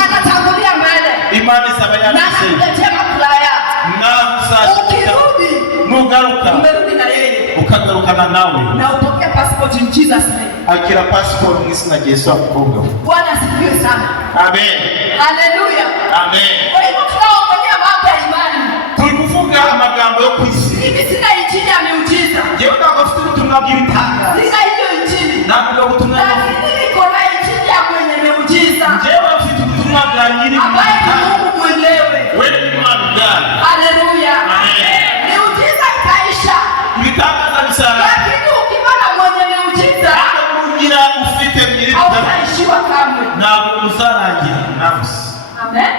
anatangulia mbele Imana isaba na yanditse anakuletea makulaya. Ukirudi, nugaruka umerudi na yeye ukagarukana nawe na upokea passport in Jesus name. akira passport mu izina rya Yesu akubwa. Bwana asifiwe sana. Amen. Haleluya. Amen. Kwa hivyo tunaongelea mambo ya imani. Tulivuga amagambo yo kwisi. Mimi sina injili ya miujiza. Jewe ntabwo mfite ubutumwa bw'ibitanga. Sina hiyo injili. Ntabwo ubutumwa. Lakini niko na injili ya mwenye miujiza. Jewe mfite ubutumwa bwa nyiri. Ambaye ni Mungu mwenyewe. Wewe ni Imana gani? Haleluya. Amen. Miujiza itaisha. Ibitangaza bisara. Lakini ukiwa na mwenye miujiza, kugira ufite nyiri hautaishiwa kamwe. Ntabwo uzarangira nafsi. Amen.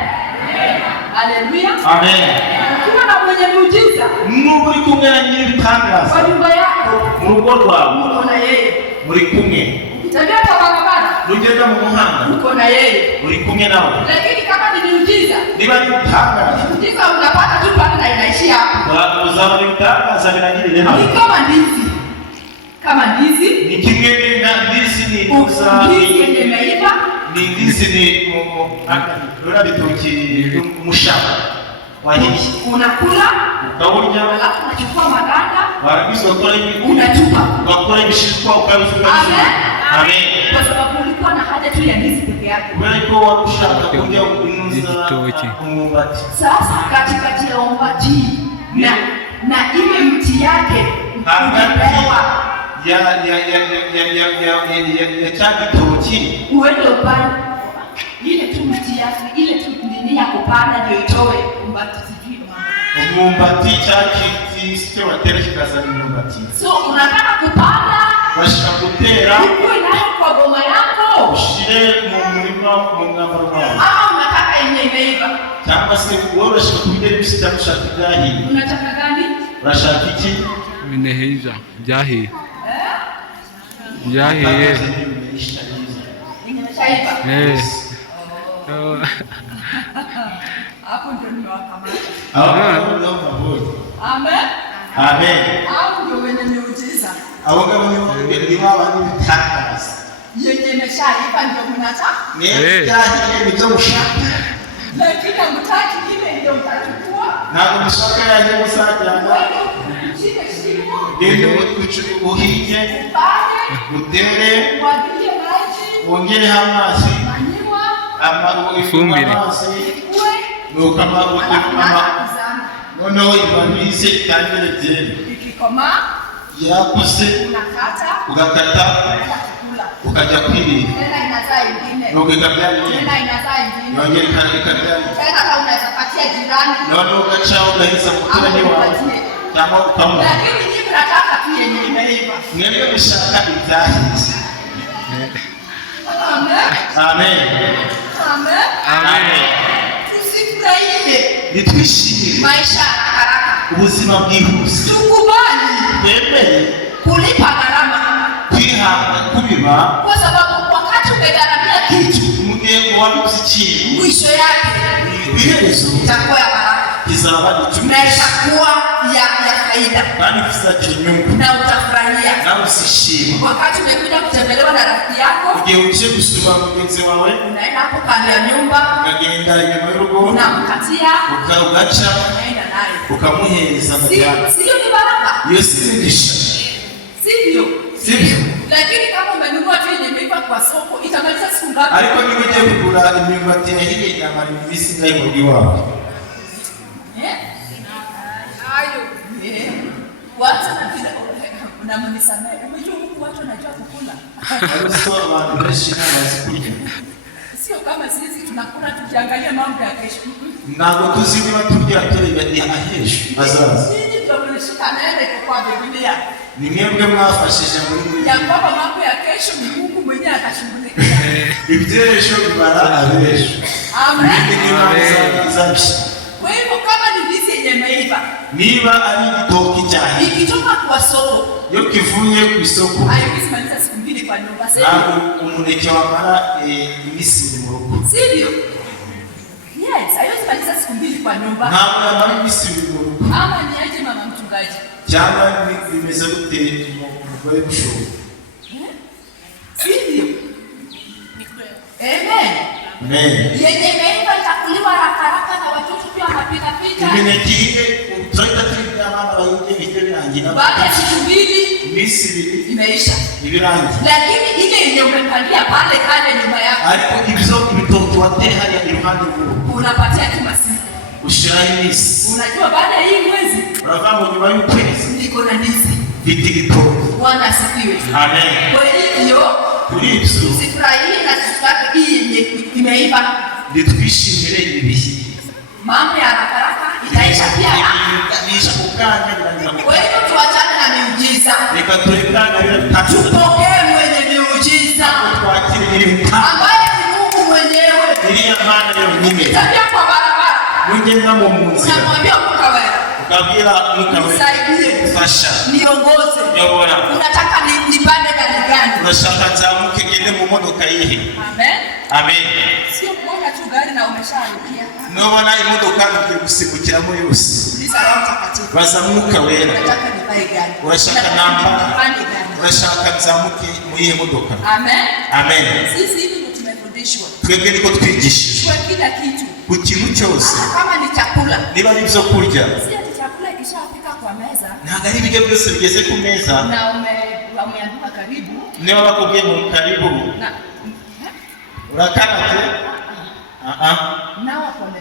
Haleluya. Amen. Ukiwa na mwenye miujiza, n'ubu uri kumwe na nyiri ibitangaza. Kwa nyumba yako, mu rugo rwawe, uko na yeye. Muri kumwe. Ukitembea kwa barabara, ugenda mu muhanda, uko na yeye. Uri kumwe nawe. Lakini kama ni miujiza, niba ni ibitangaza, miujiza unapata tu pale na inaishia hapo. Uzaba ibitangaza birangirire hapo. Ni kama ndizi. Kama ndizi, ni kimwe na ndizi ni kuza. Ndizi yenye imeiva. Ni ndizi ni lora bitoki mushaka. Wahishi. Unakula, ukawunya, alafu unachukua maganda, warabizo ukora hivi, unatupa. Wakora ibishishwa ukabifuka. Amen. Amen. Kwa sababu ulikuwa na haja tu ya ndizi peke yake. Wewe uko warushaka kuja kunuza umwumbati. Sasa katikati ya umbati na ile mti yake unapewa ya chagitoki uende upande ile tu mti yake ile tu nini ya kupanda ndio itoe umbati sijui umwumbati chakiti sio watera kikaza umwumbati. So unataka kupanda washaka gutera uko nayo kwa boma yako ushire mu murima mu mwambaro wawe ama unataka yenye imeiva cyangwa se wewe urashaka kubidera ibishita gushaka ibyahi. Unataka gani? Urashaka iki? Bineheza byahiye byahiye hapo ndio niwakamata. Amen. Amen. Hapo ndio wenye miujiza. Abo ngabo ni abandi bitangaza. Yenye imeshaiva ndio mnataka? Ndio ndio mushaka. Lakini mtaki ile ndio mtachukua. Na mushaka yaje musajana. Ndio uhije. Mutere. Mwagilie maji. Wongere hamasi. Ifumbire. Nukama noneho ibamize itangire byeri. Ikikoma yakuze unakata ugakata ukajya kwirira. Tena inazaa ingine. Nukigabya Tena inazaa ingine. yongera ikabya. Tena kama unaweza patia jirani. Noneho ugaca ugahisa muturanye wawe cyangwa ukamuha. Lakini nyinyi mnataka tu yenye imeiva. Mwebwe mushaka ibyahize. Amen. Amen. Amen. Amen. Tusifurahie nitwishimire maisha haraka, ubuzima bwihuse. Tukubali twemere kulipa gharama, kwihanga kubiba, kwa sababu wakati umegharamia kitu mugihe wabibuze ikintu mwisho yake iherezo itakuwa ya baraka, kizaba na itakuwa ya faida kandi kizagira inyungu na utafurahia. nawe usishima Wakati umekuja kutembelewa na rafiki yako, ugiye uje gusura mugenzi wawe, unaenda hapo kando ya nyumba, ukagenda inyuma y'urugo, unamkatia, ugaca unaenda naye ukamuhereza amajyana. Sio ni baraka? Iyo si imigisha, sivyo? Sivyo. Lakini kama umenunua tu yenye imeiva kwa soko, itamaliza siku ngapi? Ariko niba ugiye kugura imyumbati yahiye ikamara iminsi ingahe mu rugo iwawe? Watu unamnisamehe. Unajua huku watu wanajua kukula. Sio abantu benshi ntabazi kurya. Sio kama sisi tunakula tukiangalia mambo ya kesho. Ntabwo tuzi niba turya turya ahesho azaza. Sisi ndio tunashika nene kwa Biblia. Ni mwebwe mwafashije muri ya kwamba mambo ya kesho ni Mungu mwenyewe atashughulikia. Ibyesho bimara abesho. Amen. Kwa hivyo kama ni ndizi yenye imeiva, niba ari igitoki cyane ikitoka kwa soko, yo kivuye ku isoko, haiwezi maliza siku mbili kwa nyumba, sivyo? Na umuneke wamara iminsi mu rugo, sivyo? Yes, haiwezi maliza siku mbili kwa nyumba. Ntabwo yamara iminsi mu rugo. Ama ni aje mama mchungaji? Cyangwa bimeze gute umugore bushoboye? Sivyo? Amen. Amen. Yenye imeiva itakuliwa haraka na watoto pia wanapiga picha. Imenekire tutaita tulibya mama bayuje bityo birangira. Baada ya siku mbili iminsi imeisha. ibirangi. Lakini ile yenye umepandia pale kale nyuma yako, ariko ibyo ibitoki wateye hariya iruhande rw'urugo unapatia tu masiku. ushiraho iminsi. Unajua baada ya hii mwezi uravanga nyuma y'ukwezi niko na ndizi giti gitoki. Bwana asifiwe. Amen. Kwa hiyo kuri ibyo usifurahie na sitaki hii yenye imeiva, twishimire ibihe. mambo ya haraka itaisha pia. Nisha kukanya birangira. Kwa hiyo tuachane na miujiza, reka turekane bila tupokee mwenye miujiza twakire ibintu ambaye ni Mungu mwenyewe. iliya maana yonyine. Tabia kwa barabara, mugenda mu munsi unamwambia mkawera, ukabwira mukawera, nisaidie, fasha, niongoze, yobora, unataka nipande gani? unashaka nzamuke ngende mu modoka yihe? Amen. Amen. Sio kuona tu gari na umesharukia. Nobona imodoka ngiye gusimbukiramo yose. Ulisa Roho Mtakatifu. Baza mwuka wera. Unataka nivae gani? Urashaka namba? Nipande gani? Urashaka nzamuke mu yihe modoka? Amen. Amen. Sisi hivi ndio tumefundishwa. Twebwe niko twigishijwe Kwa kila kitu. ku kintu cyose. Kama ni chakula. Niba ari byo kurya. Si ati chakula kishafika kwa meza. Ntabwo ari ibiryo byose bigeze ku meza. Na umeambiwa karibu. Niba bakubwiye mu karibu. Na Urakanaje? Nawa pole.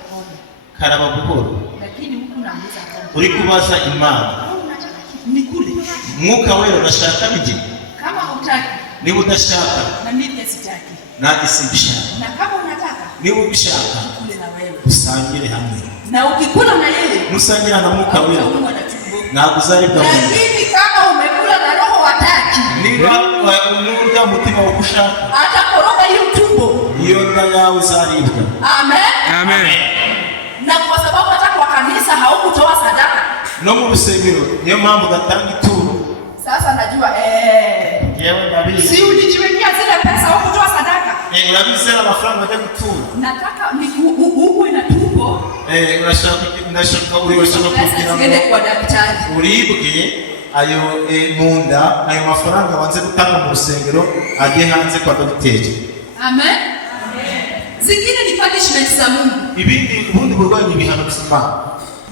Karaba buhoro. Lakini huku naambiza Mungu. Uri kubaza Imana. Unataka nikule. Mwuka wera unashaka biki? Kama hutaki. Niba udashaka. Na mimi sitaki. Nanjye simbishaka. Na kama unataka. Niba ubishaka. Kule na wewe. Usangire hamwe. Na ukikula na yeye. Musangira na mwuka wera. Utaumwa na tumbo. Ntabwo uzaribwa mu nda. Lakini kama umekula na roho wataki. Niba unurya umutima wo gushaka. Atakoroga hiyo tumbo. Iyo nda yawe uzaribwa. Amen. Amen. Na kwa sababu hata kwa kanisa haukutoa sadaka. No mu rusengero niyo mpamvu gatanga ituro. Sasa najua Yewe ndabizi. si ulijiwekea zile pesa haukutoa sadaka. Urabizera amafaranga ajya gutura. Nataka ni huku ina tumbo. Urashaka urashaka Usiende kwa daktari. uribwe ayo mu nda ayo mafaranga wanze gutanga mu rusengero agiye hanze kwa dogiteri. Amen. Zingine ni punishment za Mungu. Ibindi ubundi burwayi ibihano by'Imana.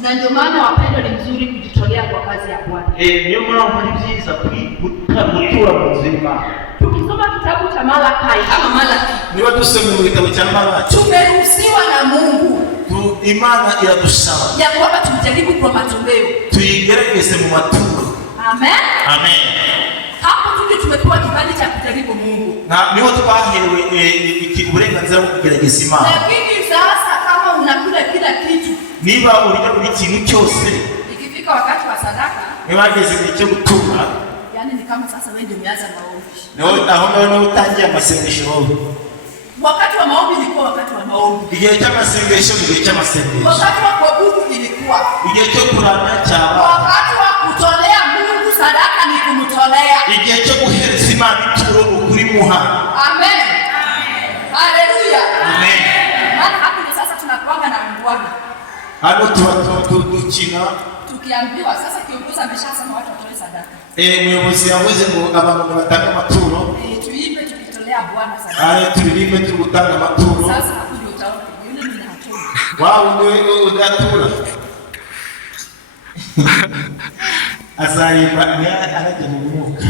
Na ndio maana wapendo ni mzuri kujitolea kwa kazi ya Bwana. Niyo mpamvu ari byiza gutura mu nzu y'Imana. Tukisoma kitabu cha Malaki ama Malaki, Niba dusomye mu gitabo cya Malaki, tumeruhusiwa na Mungu Imana iradusaba ya kwamba tumjaribu kwa matoleo, tuyigerageze mu maturo. Amen. Amen. Hapo tuki tumepewa kibali cha kujaribu Mungu. Niho twaherewe uburenganzira bwo kugerageza Imana. Lakini sasa kama unakula kila kitu, niba urya buri kintu cyose, ikifika wakati wa sadaka, niba ageze igihe cyo gutura, yani ni kama sasa wewe ndio umeanza maombi. aho ngaho utangiye amasengesho. Wakati wa maombi ilikuwa wakati wa maombi. Igihe cy'amasengesho ni igihe cy'amasengesho. Wakati wa kuabudu ilikuwa igihe cyo kuramya cyaba. Wakati wa kutolea Mungu sadaka ni kumtolea. Igihe cyo guhereza Imana ituro ukuri muha. Amen. Haleluya. Amen. Maana hapo sasa tunakuanga na Mungu. Hano tukina tukiambiwa sasa kiongozi ameshasema watu watoe sadaka. Muyobozi yavuze ngo abantu batanga amaturo. Tuimbe tukitolea Bwana sadaka. Turirimbe tugutanga amaturo. Sasa hapo ndio utaona yule mwenye hatoi. Wao ndio udatura. Azayimba anaje mu mwuka.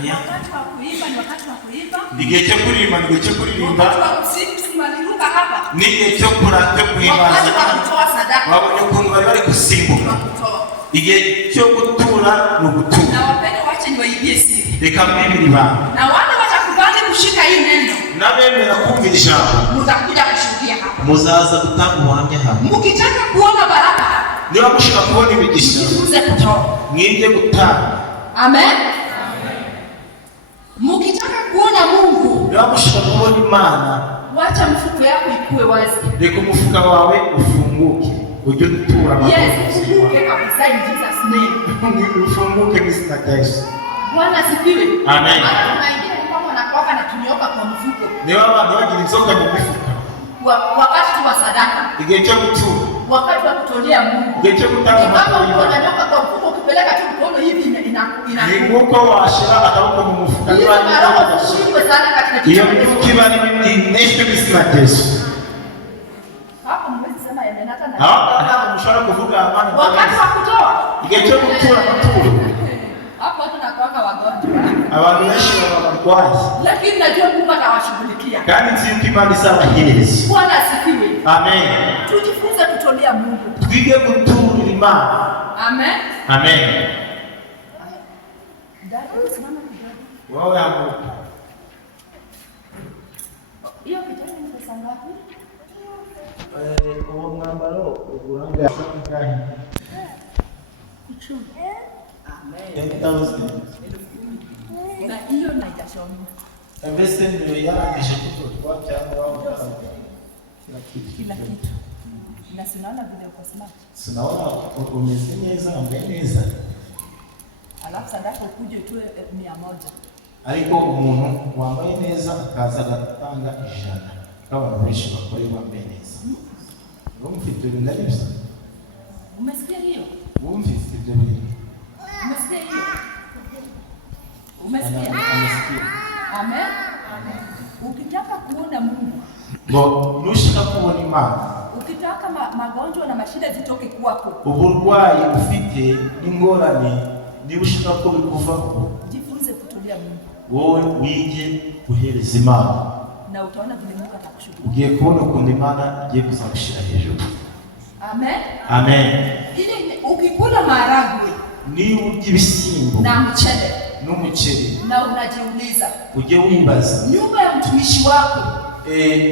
Wakati wa kuimba ni wakati wa kuimba. Igihe cyo kuririmba ni igihe cyo kuririmba. Wakati wa kusimama hapa. Ni igihe cyo kurata kuhimbaza. Wakati wa kutoa sadaka. Wabonye ukuntu bari gusimbuka. Igihe cyo gutura no gutura. Na wapende wache niwaibie siri. Reka mbibiri ba. Na wale watakubali kushika hii neno. Nabemera kumvira ijambo. Mutakuja kushuhudia hapa. Muzaza gutanga ubuhamya hapa. Mukitaka kuona baraka. Niba mushaka kubona imigisha. Muze kutoa. Mwige gutanga. Amen. Mukitaka kuona Mungu. Niba mushaka kubona Imana. Wacha mfuko yako ikue wazi. Reka umufuka wawe ufunguke. Ujye gutura amaturo. Yes, ufunguke kabisa in Jesus name. Ufunguke mizina ya Yesu. Bwana asifiwe. Amen. Tunaingia kama unakuwa na tunyoka kwa mfuko. Niba abantu bagira inzoka mu mifuka. Wakati wa sadaka. Igihe cyo gutura. Wakati wa kutolea Mungu. Igihe cyo gutanga amaturo. Kama uko na nyoka kwa mfuko ukipeleka tu mkono hivi ina. Ni nguko washira akaboko mu mufuka. Hizo maroho zishikwe sana katika hiyo kibali ineshwe mizina ya Yesu. Hapo mwezi sema yamenata na. Hapo mshara kuvuga amani. Wakati wa kutoa. Igihe cyo gutura amaturo. Hapo watu nakuanga wagonjwa. Abantu benshi barwaye. Lakini najua Mungu atawashughulikia. Kandi nzi yuko Imana izabahereza. Bwana asifiwe. Amen. Tujifunze kutolea Mungu. Twige guturira Imana. Amen. Amen. Dada usimama kidogo. Wao hapo. Hiyo kitani ni pesa ngapi? Kwa mwambaro uguranga sangahe? Kuchuma. Amen. 10,000. Na hiyo na itashona. Mbese ndio yarangije kutotwa cyangwa wao Kila kitu. Na sinaona vile uko smart. Sinaona umeze neza, ambaye neza. Alafu sadaka ukuje utoe 100. Ariko umuntu wambaye neza akaza agatanga 100. Abantu benshi bakora bambaye neza. Mfite ibintu aribyo. Umesikia hiyo? Mfite ibyo bintu. Umesikia hiyo? Umesikia? Amesikia. Amen. Ukitaka kuona Mungu, nushaka kubona Imana, ukitaka magonjwa na mashida zitoke kwako, uburwayi ufite n'ingorane niba ushaka ko bikuvaho, jifunze kutolea Mungu. Wowe wige guhereza Imana. Na utaona vile Mungu atakushughulikia. Ugiye kubona ukuntu Imana igiye kuzagushira hejuru. Amen. Amen. Ile ukikula maharagwe niba urya ibisimbo na mchele n'umuceri na unajiuliza, ujye wibaza nyumba ya mtumishi wako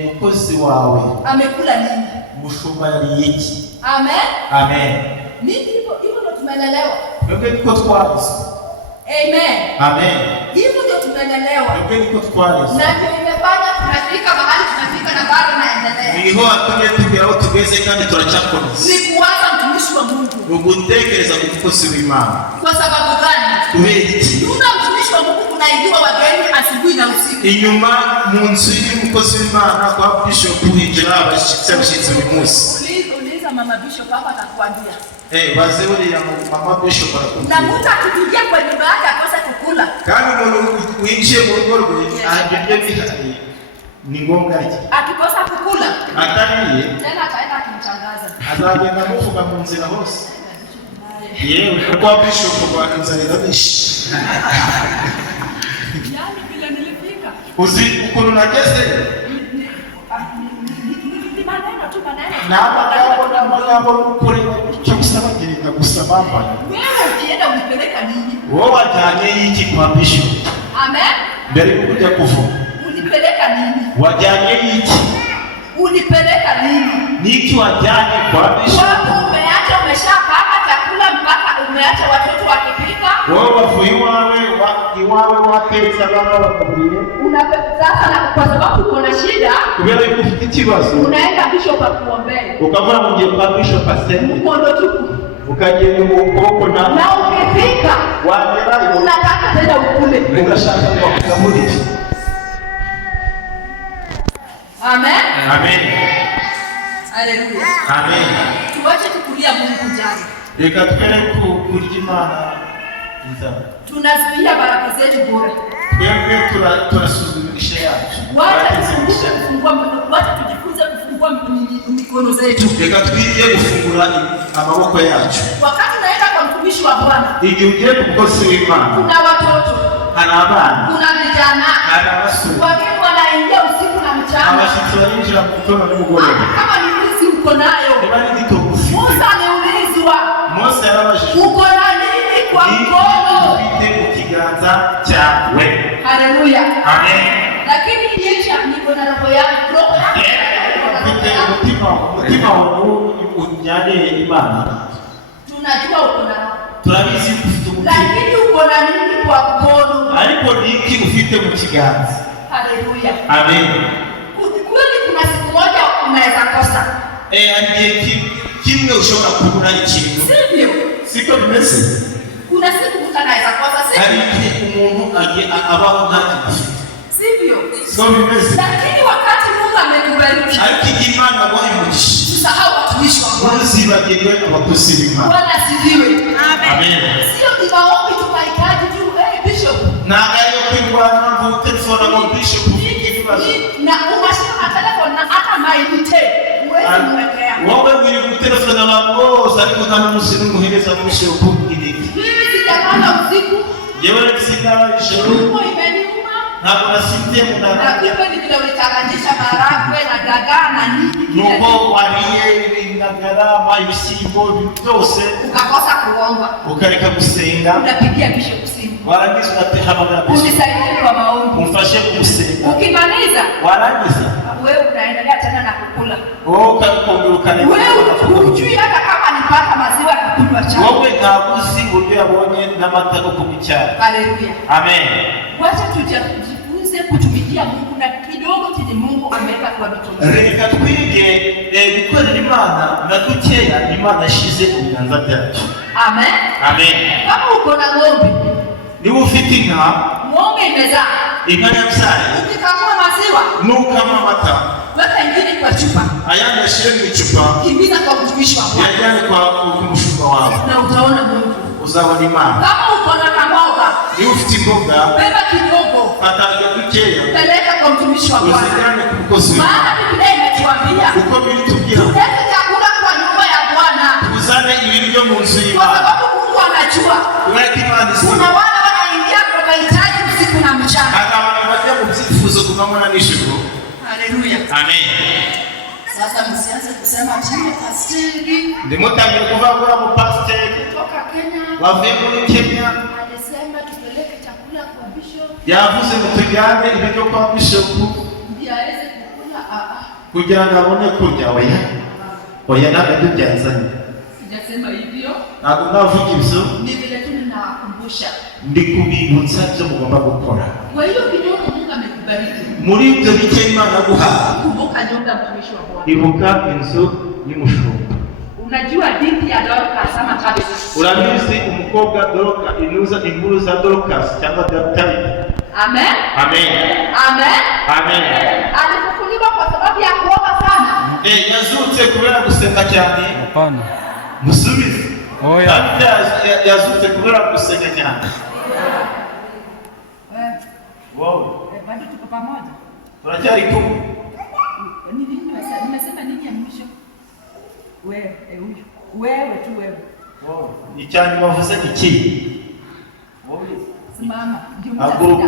umukozi wawe amekula nini? Mushumba yariye iki? Amen. Amen. Nini hivyo ndio tumelelewa. Ndio niko twarizwe. Amen. Amen. Hivyo ndio tumelelewa. Ndio niko twarizwe. Na ndio imefanya tunafika mahali tunafika na bado naendelea. Niho atumye tugeraho tugeze kandi turacyakomeza. Ni kuwaza mtumishi wa Mungu. Ugutekereza ku mukozi w'Imana. Kwa sababu gani? Kubera iki? Yuna mtumishi wa Mungu kunaingiwa wageni asubuhi na usiku. Inyuma mu nzu y'umukozi w'Imana kwa Bishop hinjira abashitsi buri munsi. Uliza mama Bishop hapa atakwambia. Baze uriya mama Bishop arakubwira. Na mtu akiingia kwa nyumba yake akose kukula. Kandi umuntu winjiye mu rugo rwe ahagije bihari. Ni ngombwa iki? Akikosa kukula atariye tena ataenda kumtangaza. Azagenda muvuga mu nzira hose. Yewe kwa Bishop kwa inzara bishi. Yaani bila nilifika. Uzi ukuntu nageze. Ni maneno tu maneno. Na magambo kuri cyo gusaba girika gusaba mbana. Wewe ukienda unipeleka nini? Wowe wajanye iki kwa Bishop? Amen. Mbere yo kujya kuvuga. Unipeleka nini? Wajanye iki? Unipeleka nini? Niki wajanye kwa Bishop? Wapo umeacha umeshapaka chakula mpaka umeacha watoto wakipika? Wowe wavuye iwawe watetse abana bakaburiye. Unapesa na kwa sababu uko na shida. Kubera yuko ufite ikibazo. Unaenda Bishop akuombee. Ukavura mu gihe kwa Bishop asenge. Mkondo tupu. Ukagenda mu kuboko na ukifika wagera unataka tena ukule. Ugashaka kugaburira. Amen. Amen. Haleluya. Amen. Tuache kukulia Mungu jana. Reka twere kurya Imana nzaba. Tunazuia baraka zetu bora. Twebwe turasuzumisha yacu. Wacha tujifunze kufungua mikono zetu. Reka twige gufungura amaboko yacu. Wakati naenda kwa mtumishi wa Bwana. Igihe ugiye ku mukozi w'Imana. Kuna watoto. Hari abana. Kuna vijana. Hari abasore. Wageni wanaingia usiku na mchana. Abashitsi barinjira mu gitondo n'umugoroba. Kama ni ulinzi uko nayo. Niba ni gitondo. Musa ni ulizwa. Mose yarabajije. Uko na nini kwa mkono? Ufite mu kiganza cyawe. Haleluya. Amen. Lakini yeye niko na roho yangu. Roho yangu. Ufite umutima wawe unyane Imana. Tunajua uko na roho. Turabizi ufite umutima. Lakini uko na nini kwa mkono? Ariko niki ufite mu kiganza? Haleluya. Amen. Kweli kuna siku moja unaweza kosa. Ndiye kimwe ushobora kubura ikintu. Sivyo? Siko bimeze. Kuna siku mtu anaweza kosa, sivyo? Hari igihe umuntu abaho nta kintu. Sivyo? Siko bimeze. Lakini wakati Mungu amekubariki. Ariko Imana wahi umugisha. Usahau watumishi wa Bwana. Uzibagirwe abakozi b'Imana. Bwana asifiwe. Amen. Sio ni maombi tunahitaji tu, Bishop. Na ayo kwirwana mvu telefone ngo Bishop na umashika telefone na hata maimite. Uwezi mwekea. Wowe wiri gutelefona abantu bose ariko nta n'umusiri umuhereza Bishop iniki. Mimi sijakana usiku yewe nsinda ijoro Mungu imeniuma. ntabwo nasinziye mu Na ndara hivyo ni vile ulitakandisha maharagwe na dagaa na nini. nuko wariye indagara ibishyimbo byose Ukakosa kuomba. ukareka gusenga Unapigia bishop simu. warangiza unatehamagara bishop Unisaidie kwa maombi. umfashe gusenga Ukimaliza warangiza wewe unaendelea tena na kukula. ukakumbukana Wewe hujui hata kama nipata maziwa ya kunywa chai. wowe ntabuzi uburyo yabonye n'amata yo kunywa icyayi. Haleluya. Amen. Wacha tujifunze kutumikia Mungu na kidogo chenye Mungu ameweka kwa mikono. Reka twige gukorera Imana na dukeya Imana yashize mu biganza byacu. Amen. Amen. Kama uko na ng'ombe, Niba ufite inka, ng'ombe imezaa, inka yabyaye, ukikamua maziwa, nukama amata, weka ingine kwa chupa, ayandi ashyire mu icupa, kimbiza kwa mtumishi wa Bwana, yajyane kwa umushumba wawe, na utaona Mungu. uzabona Imana. Kama uko na kamoga, Niba ufite imboga, beba kidogo, fata dukeya, peleka kwa mtumishi wa Bwana. uzijyane ku mukozi. Maana Biblia imetuambia Uko bilitubwira, tulete chakula kwa nyumba ya Bwana, uzane ibiryo mu nzu kwa y'Imana. sababu Mungu anajua Kubera ko Imana izi. kuna wale wanaingia kwa mahitaji usiku na mchana. Hari abantu bajya mu byifuzo kuvamo na nijoro. Haleluya. Amen. Sasa msianze kusema chini pastori Ndimutangira kuvuga mu pastor kutoka Kenya wavuye muri Kenya alisema tupeleke chakula kwa bishop yavuze ngo tujyane ibiryo kwa bishop ndio aweze kukula. kugira ngo abone kurya. Oya ntabwo tubyazanye, Sijasema hivyo, ntabwo navuga ibyo, ni vile tu ninawakumbusha. ndi kubibutsa ibyo mugomba gukora. Kwa hiyo kidogo Mungu amekubariki, Muri ibyo bike Imana guha, kumbuka nyumba ya mtumishi wa Bwana. ibuka inzu y'umushumba. Unajua dinki ya Dorcas ama kabisa. Urabizi umukobwa Dorcas, inkuru za Dorcas cyangwa Daptari. Amen. Amen. Amen. Amen. Alifufuliwa kwa sababu ya kuomba sana. Yazutse kubera gusenga cyane. Hapana. Musubize. Oya. Yazutse kubera gusenga cyane. Wow. Bado tuko pamoja. Turacyari kumwe. Nimesema nini ya mwisho? Wewe, huyu. Wewe tu wewe. Wow. Icyani bavuze iki? Simama. Ago.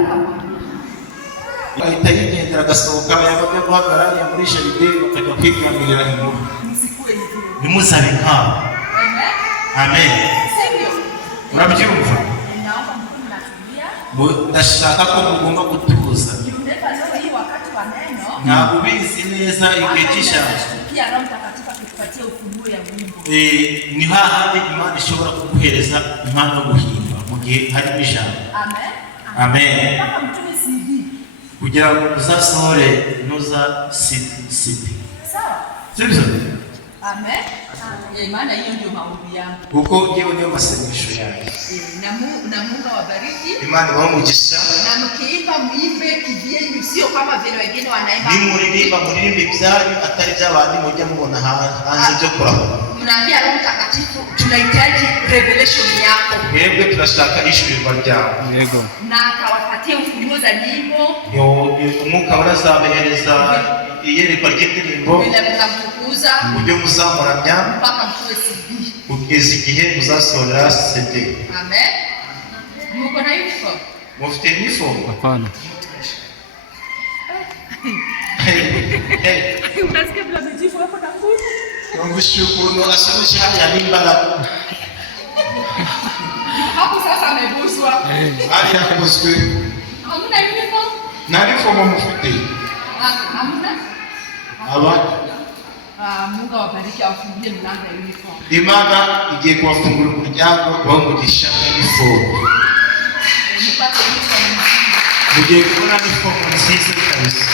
Ahita yigendera agasohoka yabajya guhagarara muri jaride bakajya kwiganirira inkuru. Nimuzabe nk'abo. Amen. Murabyumva? Ndashaka ko mugomba gutuza. Ntabwo ubizi neza igihe cy'ishyamba. Ni hahandi Imana ishobora kuguhereza impano yo guhimba mu gihe harimo ijambo. Amen. Kugira ngo uzasohore nuza siti. Sibyo? Amen. Maana hiyo ndio maombi yangu. Kuko ngewe niyo masengesho yanjye. Na Mungu awabariki. Imana ibahe umugisha. Na mkiimba muimbe kivyenyu, sio kama vile wengine wanaimba. Nimuririmba muririmbe ibyanyu atari by'abandi mujya mubona hanze byo kurahura. Mnaambia Roho Mtakatifu tunahitaji revelation yako. Mwebwe turashaka ishurirwa ryawe. Yego. Na akawapatia ufunuo za nyimbo. Umwuka urazabahereza iyerekwa ry'indirimbo. Bila mtamtukuza. Uburyo muzamuramya. Mpaka mtuwe CD. Kugeza igihe muzasohora CD. Amen. Muko na uniform? Mufite uniform? Hapana. Unasikia bila mjifu hapo na nguvu? Tungushukuru asubisha haya n'imbaraga. Hapo sasa ameguswa. Hali yakuzwe. Hamna uniform? Na uniform mufite? Hamna. Mungu awabariki, awafungulie mlango ya uniform. Imana igiye kubafungura umuryango bamugisha uniform. Mupate uniform. Mugiye kubona uniform nziza kabisa.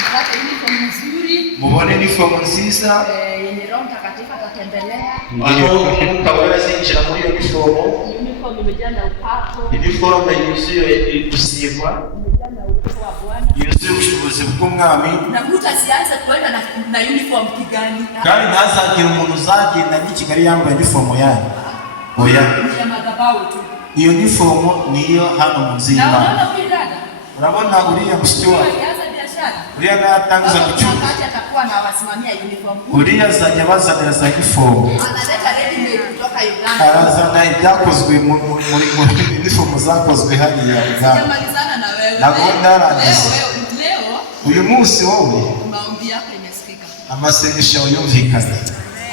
Mupate uniform nzuri. Mubone uniform nziza. Yenye Roho Mtakatifu atatembelea. Aho umwuka wera azinjira muri iyo uniform. Uniform imejaa na upako. Uniform yuzuye gusigwa. Imejaa na uwepo wa Bwana. Yuzuye ubushobozi bw'umwami. Na mtu asianze kwenda na uniform kigani. Kandi ntazagira umuntu uzagenda ni Kigali yambaye uniform yayo. Oya. Ya madhabahu tu. Iyo uniform niyo hano mu nzima. Na unaona huyu dada? Urabona uriya mushiki wawe. Alianza biashara biashara. uriya natangiza gucuruza, Wakati atakuwa na wasimamia uniform. uriya azajya bazanira za uniform, Analeta ready made kutoka Uganda. arazana ibyakozwe muri uniform zakozwe hariya Uganda. Sijamalizana na wewe. Ntabwo ndarangiza. Leo Uyu munsi wowe maombi yako imesikika. amasengesho yawe yumvikanye.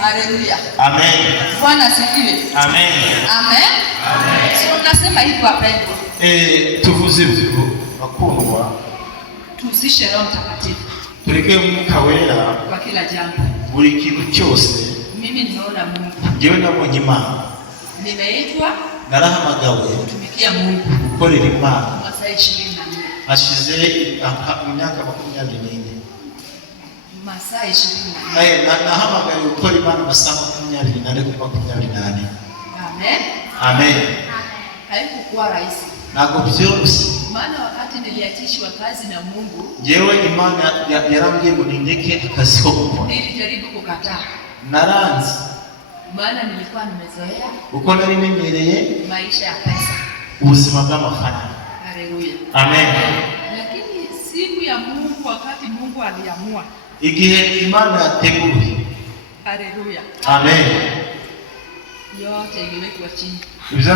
Haleluya. Amen. Bwana asifiwe. Amen. Amen. Amen. So tunasema hivi wapendwa. Tuvuze ibyo bakundwa, Tuhusishe Roho Mtakatifu tureke Mwuka Wera kwa kila jambo. buri kintu cyose. Mimi nimeona Mungu. Njyewe nabonye Imana, Nimeitwa narahamagawe kutumikia Mungu gukorera Imana. masaa 24. Hashize imyaka 24. Masaa 24. Nahamagawe gukora Imana amasaha 24 kuri 24. Amen. Amen. Haikuwa rahisi. Ntabwo byoroshye. Maana wakati niliachishwa kazi na Mungu, Njyewe Imana yarambwiye ngo nindeke akazi ko gukora. nilijaribu kukataa. Naranze. Maana nilikuwa nimezoea Uko nari menyereye maisha ya pesa. ubuzima bw'amafaranga. Haleluya. Amen. Lakini siku ya Mungu, wakati Mungu aliamua, Igihe Imana yateguye. haleluya, Amen. yote iliwekwa chini. Ibyo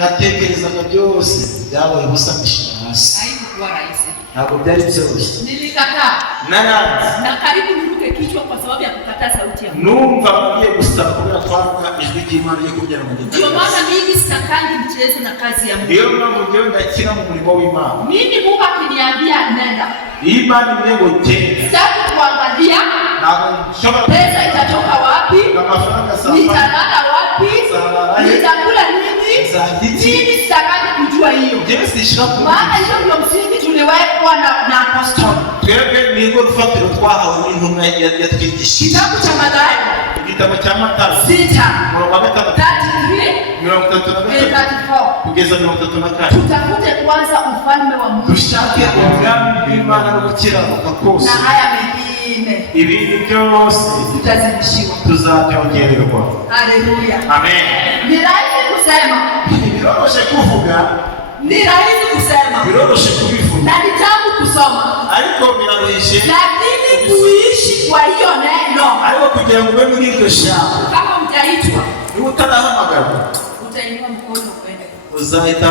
natekerezaga byose byabaye ubusa mbishira hasi. Haikuwa rahisi. Ntabwo byari byoroshye. Nilikataa. Naranze. Na karibu niruke kichwa kwa sababu ya kukataa sauti ya Mungu. Numva ngiye gusaba kubera twanga ijwi ry'Imana ryo kugira ngo ngende. Ndio maana mimi sitakangi mchezo na kazi ya Mungu. Ndio mpamvu njyewe ndakira mu murimo w'Imana. Mimi Mungu akiniambia nenda, Imana imwe ngo genda. sitaki kuangalia Ntabwo nshobora pesa itatoka wapi, amafaranga sasa. nitalala wapi, nitakula nini, Zagiti. mimi sitakangi kujua hiyo. Njyewe sinshaka Maana hiyo ndio msingi tuliwekwa na apostoli. twebwe nigo rufatiro twahawe n'intumwa yatwigishije. Kitabu cha Mathayo Igitabo cya Matayo 6:33 murongo wa 33 34. kugeza 34. Tutafute kwanza ufalme wa Mungu, Dushake ubwami bw'Imana no gukiranuka kose, na haya mengine ibindi byose tutazidishiwa. tuzabyongererwa. Haleluya. Amen. Ni rahisi kusema, Biroroshe kuvuga, ni rahisi kusema, biroroshe kubivuga, na ni tamu kusoma, ariko biraruhije. lakini kuishi kwa hiyo neno, Ariko kugira ngo ube muri iryo jambo, kama utaitwa, niba utarahamagara, utainua mkono uende. uzahita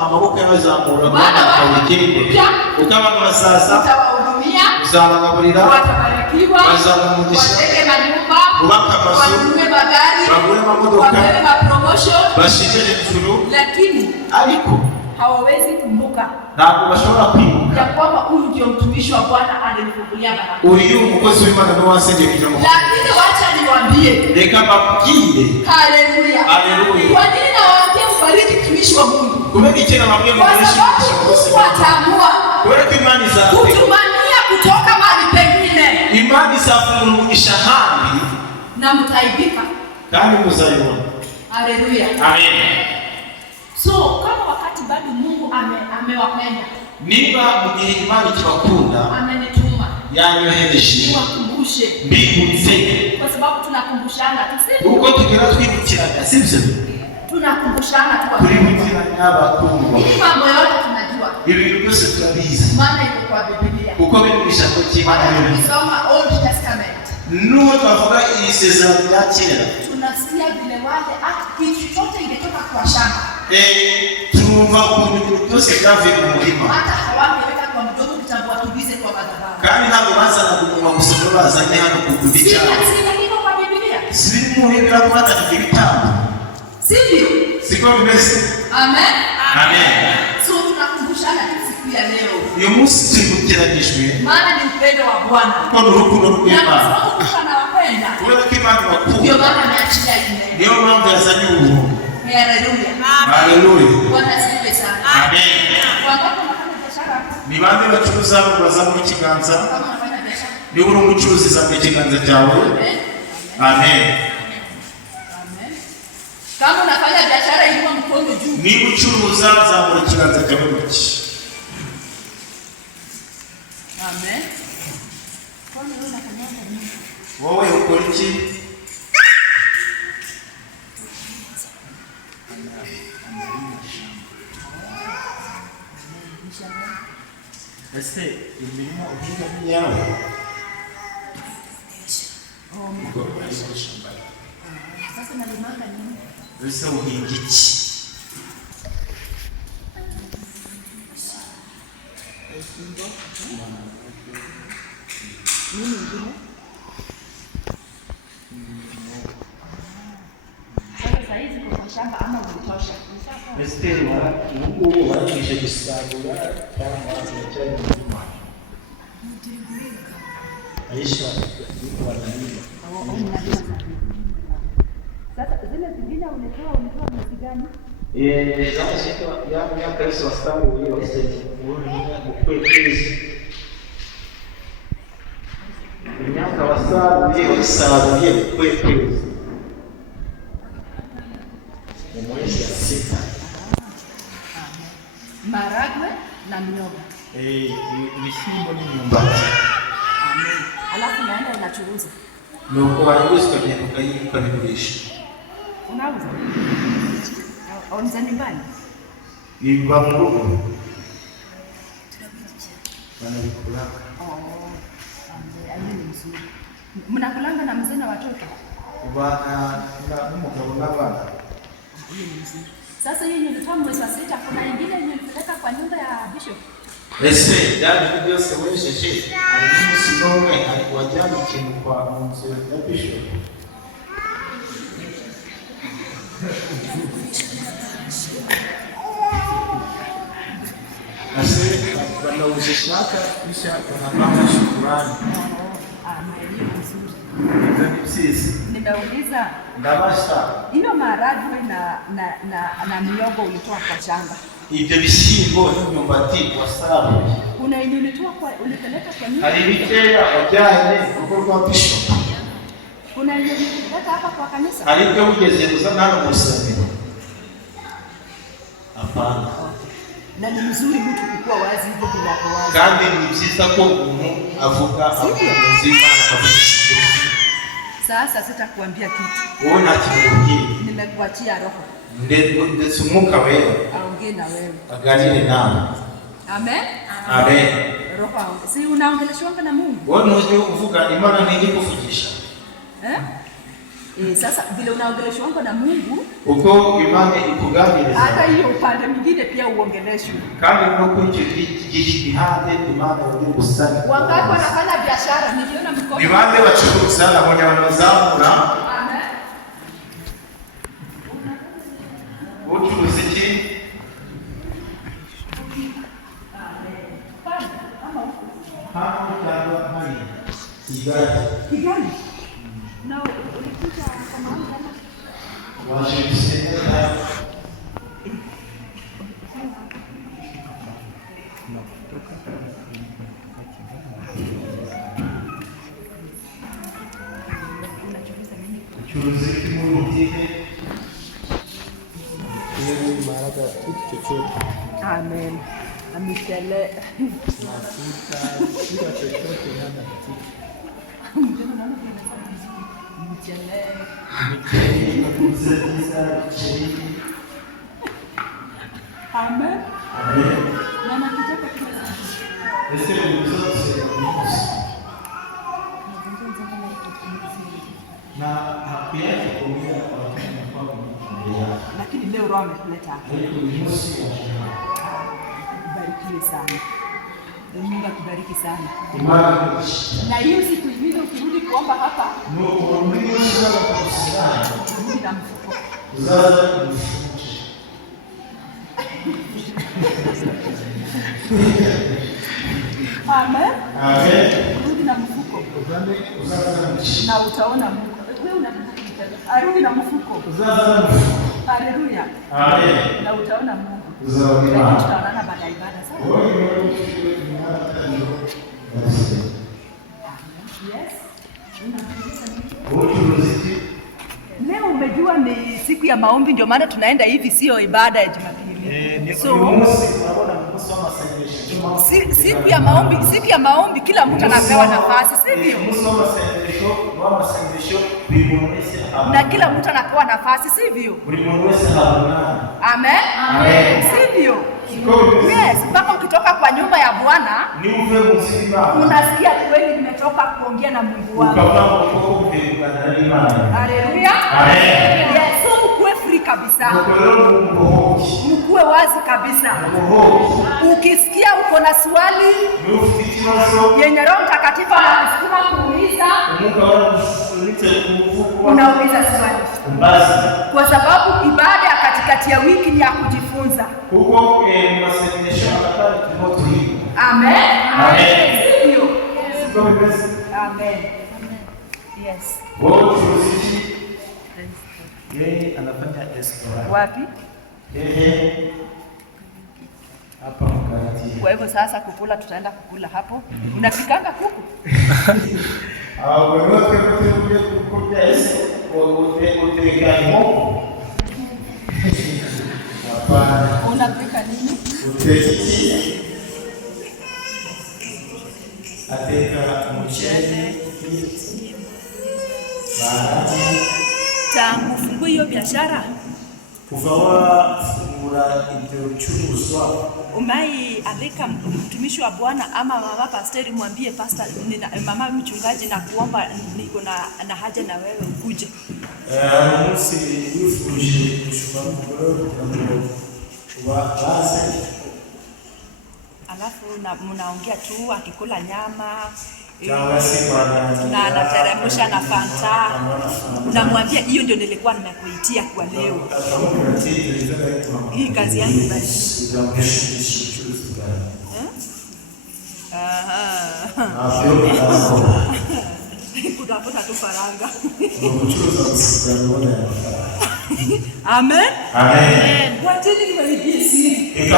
amaboko yawe azamura Bwana ukawugende, ukabona basaza, Utawahudumia, uzabagaburira, watabarikiwa, bazamugisha, wajenge manyumba, ubaka amazu, wanunue magari, bagure amamodoka, wapewe mapromotion, bashije hejuru, lakini ariko hawawezi kumbuka ntabwo bashobora kwibuka ya kwamba huyu ndio mtumishi wa Bwana alinifungulia baraka. uyu umukozi w'Imana niwe wansengeye kugira ngo. Lakini wacha niwaambie, Reka mbabwire. haleluya. Haleluya. Kwa nini nawaambia mbariki mtumishi wa Mungu? Kubera iki nababwiye ngo Kwa mwishe sababu rwose. Mungu ataamua Kubera ko Imana izafungura. kutumania kutoka mahali pengine, Imana izafungura umugisha handi na mtaibika. kandi muzayibona. Haleluya. Amen. So kama wakati bado Mungu amewapenda, Niba mu gihe Imana ikibakunda amenituma yanyohereje niwakumbushe, mbibutse, kwa sababu tunakumbushana tu, uko tugera twibukiranya, sibyo? tunakumbushana tu, Turibukiranya n'abakundwa. mambo yote tunajua, Ibintu byose turabizi maana iko kwa Biblia. kuko biri mu ijambo ry'Imana. Tukisoma Old Testament N'uwo twavuga iri sezerano rya kera, tunasikia vile wale kitu chote ingetoka kwa shamba, turumva ukuntu ibintu byose byavuye mu murima, hata hawangeweka kwa mdomo, vitambua tubize kwa madhabahu. kandi ntabwo bazanaga umunwa gusa ngo bazanye hano kugura icyaha. Sina hivyo kwa Biblia, Si biri mu bibiri ko batangiye ibitambo, sivyo? siko bimeze? Amen. Amen. So tunakumbushana tu siku ya leo, Uyu munsi twibukiranijwe maana ni upendo wa Bwana, kuko ni urukundo na kwa rw'Imana. sababu Mungu anawapenda, Kubera ko Imana ndio ibakunda, maana ameachilia ile. niyo mpamvu yazanye ubuntu. Haleluya. Haleluya. Bwana asifiwe sana. Amen. Wangapi wanafanya biashara hapa? Ni bande bacuruza hano bazamuha ikiganza? Kama unafanya biashara, Niba uri umucuruzi zamura ikiganza cyawe. amen. Amen. Amen. Kama unafanya biashara, inua mkono juu. Niba ucuruza zamura ikiganza cyawe muke. Amen. Kwani wewe unafanya nini? Wowe ukora iki? Ese imirimo uhinga n'iyawe Sasa nalimanga nini? ese uhinga iki? Nini ingine? Sasa saizi kwa shamba ama ulitosha? Esteri ubu barangije gusarura cyangwa cyari mu nyuma Aisha wanalima. Sasa zile zingine unatoa mwezi gani? Sasa ya Kristo wasaruye wasenge mu kwezi. Imyaka wasaruye mu kwezi. Mwezi ya 6. Maragwe na miogo. Ibishyimbo n'imyumbati. Amen. Alafu naenda inachuruza. Nuko wayuzi kugenda ukabigurisha. Unauza? Unauza nyumbani? Iba mu rugo. Wanabikulanga. Amen. Ni mzuri. Mnakulanga na mzee na watoto? Bana n'umugabo n'abana. Hiyo ni mzuri. Sasa hiyo nilitoa mwezi wa 6, kuna nyingine nilipeleka kwa nyumba ya Bishop. Ese yani byose wejeje ari n'umusinomwe ari wajyana ikintu kwa munzu ya Bishop. Ase wanauzishaka kisha wanapanga shukrani. Hiyo ni mzuri. Nimeuliza ndabasha hiyo maharagwe na miogo ulitoa kwa shamba. Ibyo bishyimbo n'imyumbati wasaruye. Kuna yenye ulipeleka kwa nyumba? Hari bikeya wajyanye kuko rwa Bishop. Kuna yenye ulipeleka hapa kwa kanisa? Hari ibyo ugeze kuzana hano mu rusengero. Hapana. Na ni mzuri mtu kukua wazi hivyo bila kuwaza. Kandi ni byiza ko umuntu avuga muzima akavuga. Sasa sitakuambia kitu. Wewe unakimubwira. Nimekuachia roho. Ndetse umwuka wewe. Aongee na wewe. Aganire nawe. Amen. Amen. Roho, si unaongeleshwa na Mungu? Wewe unajua kuvuga Imana nini kuvugisha? Sasa vile unaongeleshwa na Mungu, uko Imana ikuganiriza. Hata hiyo upande mwingine pia uongeleshwe. Kandi no kujihande Imana ndio kusanya. Wangapi wanafanya biashara niliona mikono. Ni wale wachuruza na mwenye wanazamura. Amen. Uchuruzi ki? Hapo kando hai. Kigali. Na ulikuja kama mama. Wajisema uchuruzi kimurutike ni maraka kitu chochote. Amen. Amishele. Kitu chochote hapa kitu. Mchele. Amen. Amen. Mama kitaka kile. Ese ni mzozo na hakuyaje kuongea kwa watu kwa lakini leo roho ametuleta hapa. Barikiwe sana. Mungu akubariki sana. Imani. Na hiyo siku ingine ukirudi kuomba hapa, Ndio mimi sana kukusaidia. rudi na mfuko. Uzaza Amen. Amen. Rudi na mfuko. Uzaza Na utaona Mungu. Wewe unataka arudi na mfuko. Uzaza. Haleluya. Amen. Na utaona Mungu. Uzaza. Tutaonana baada ya ibada sawa? Yes. Leo umejua ni siku ya maombi, ndio maana tunaenda hivi, sio ibada ya Jumapili. Siku ya maombi kila mtu anapewa nafasi, sivyo? Na kila mtu anapewa nafasi, sivyo? Amen. Sivyo? Yes, mpaka ukitoka kwa nyumba ya Bwana unasikia kweli nimetoka kuongea na Mungu wangu. Haleluya. Yes, so mkuwe free kabisa. Mkuwe wazi kabisa. Ukisikia uko na swali yenye Roho Mtakatifu anakusukuma kuuliza, unauliza swali. Kwa sababu ibada ya katikati ya wiki ni ya kujifunza. Amen. Amen. Amen. Yes. Yeye anafanya restaurant. Wapi? Hapa mkati. Kwa hivyo sasa kukula tutaenda kukula hapo. Unapikanga kuku? Wewe kuja kukula hizo uteka moto. Hapana. Unapika nini? Uteki. Ateka mchele. Tangu fungue hiyo biashara kuvawa fungura ibyo bicuruzwa umai alika mtumishi wa Bwana ama mama pastori, mwambie pastor mama mchungaji na kuomba niko na haja na wewe ukuje. Munsi yufuje kushuma kwa basi, alafu mnaongea tu akikula nyama na anateremsha na fanta, unamwambia hiyo ndio nilikuwa nimekuitia kwa leo. Hii kazi yangu basi. Kutafuta tu faranga. Amen. Amen. Wacheni niwaibie siri.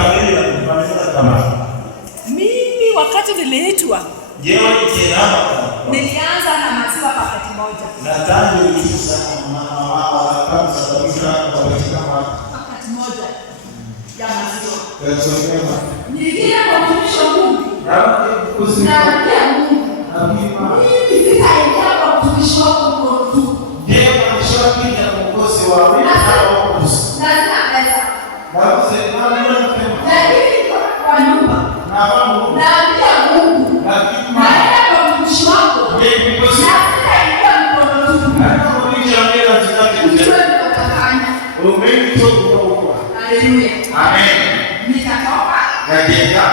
Mimi wakati niliitwa nilianza na maziwa paketi moja. Na tangu ulichusa mama paketi moja ya maziwa. Nilikia kwa mtumishi wa Mungu. Na Mungu. Mimi sitaingia kwa mtumishi wa Mungu tu. Ndiye mtumishi wa Mungu na mwokozi wa wewe au kusi. Lazima pesa. Lakini kwa nyumba. Na Mungu. Na pia Mungu. Naenda kwa mtumishi wako. Ndiye mwokozi. Haleluya. Amen. Nitatoka. Najenga.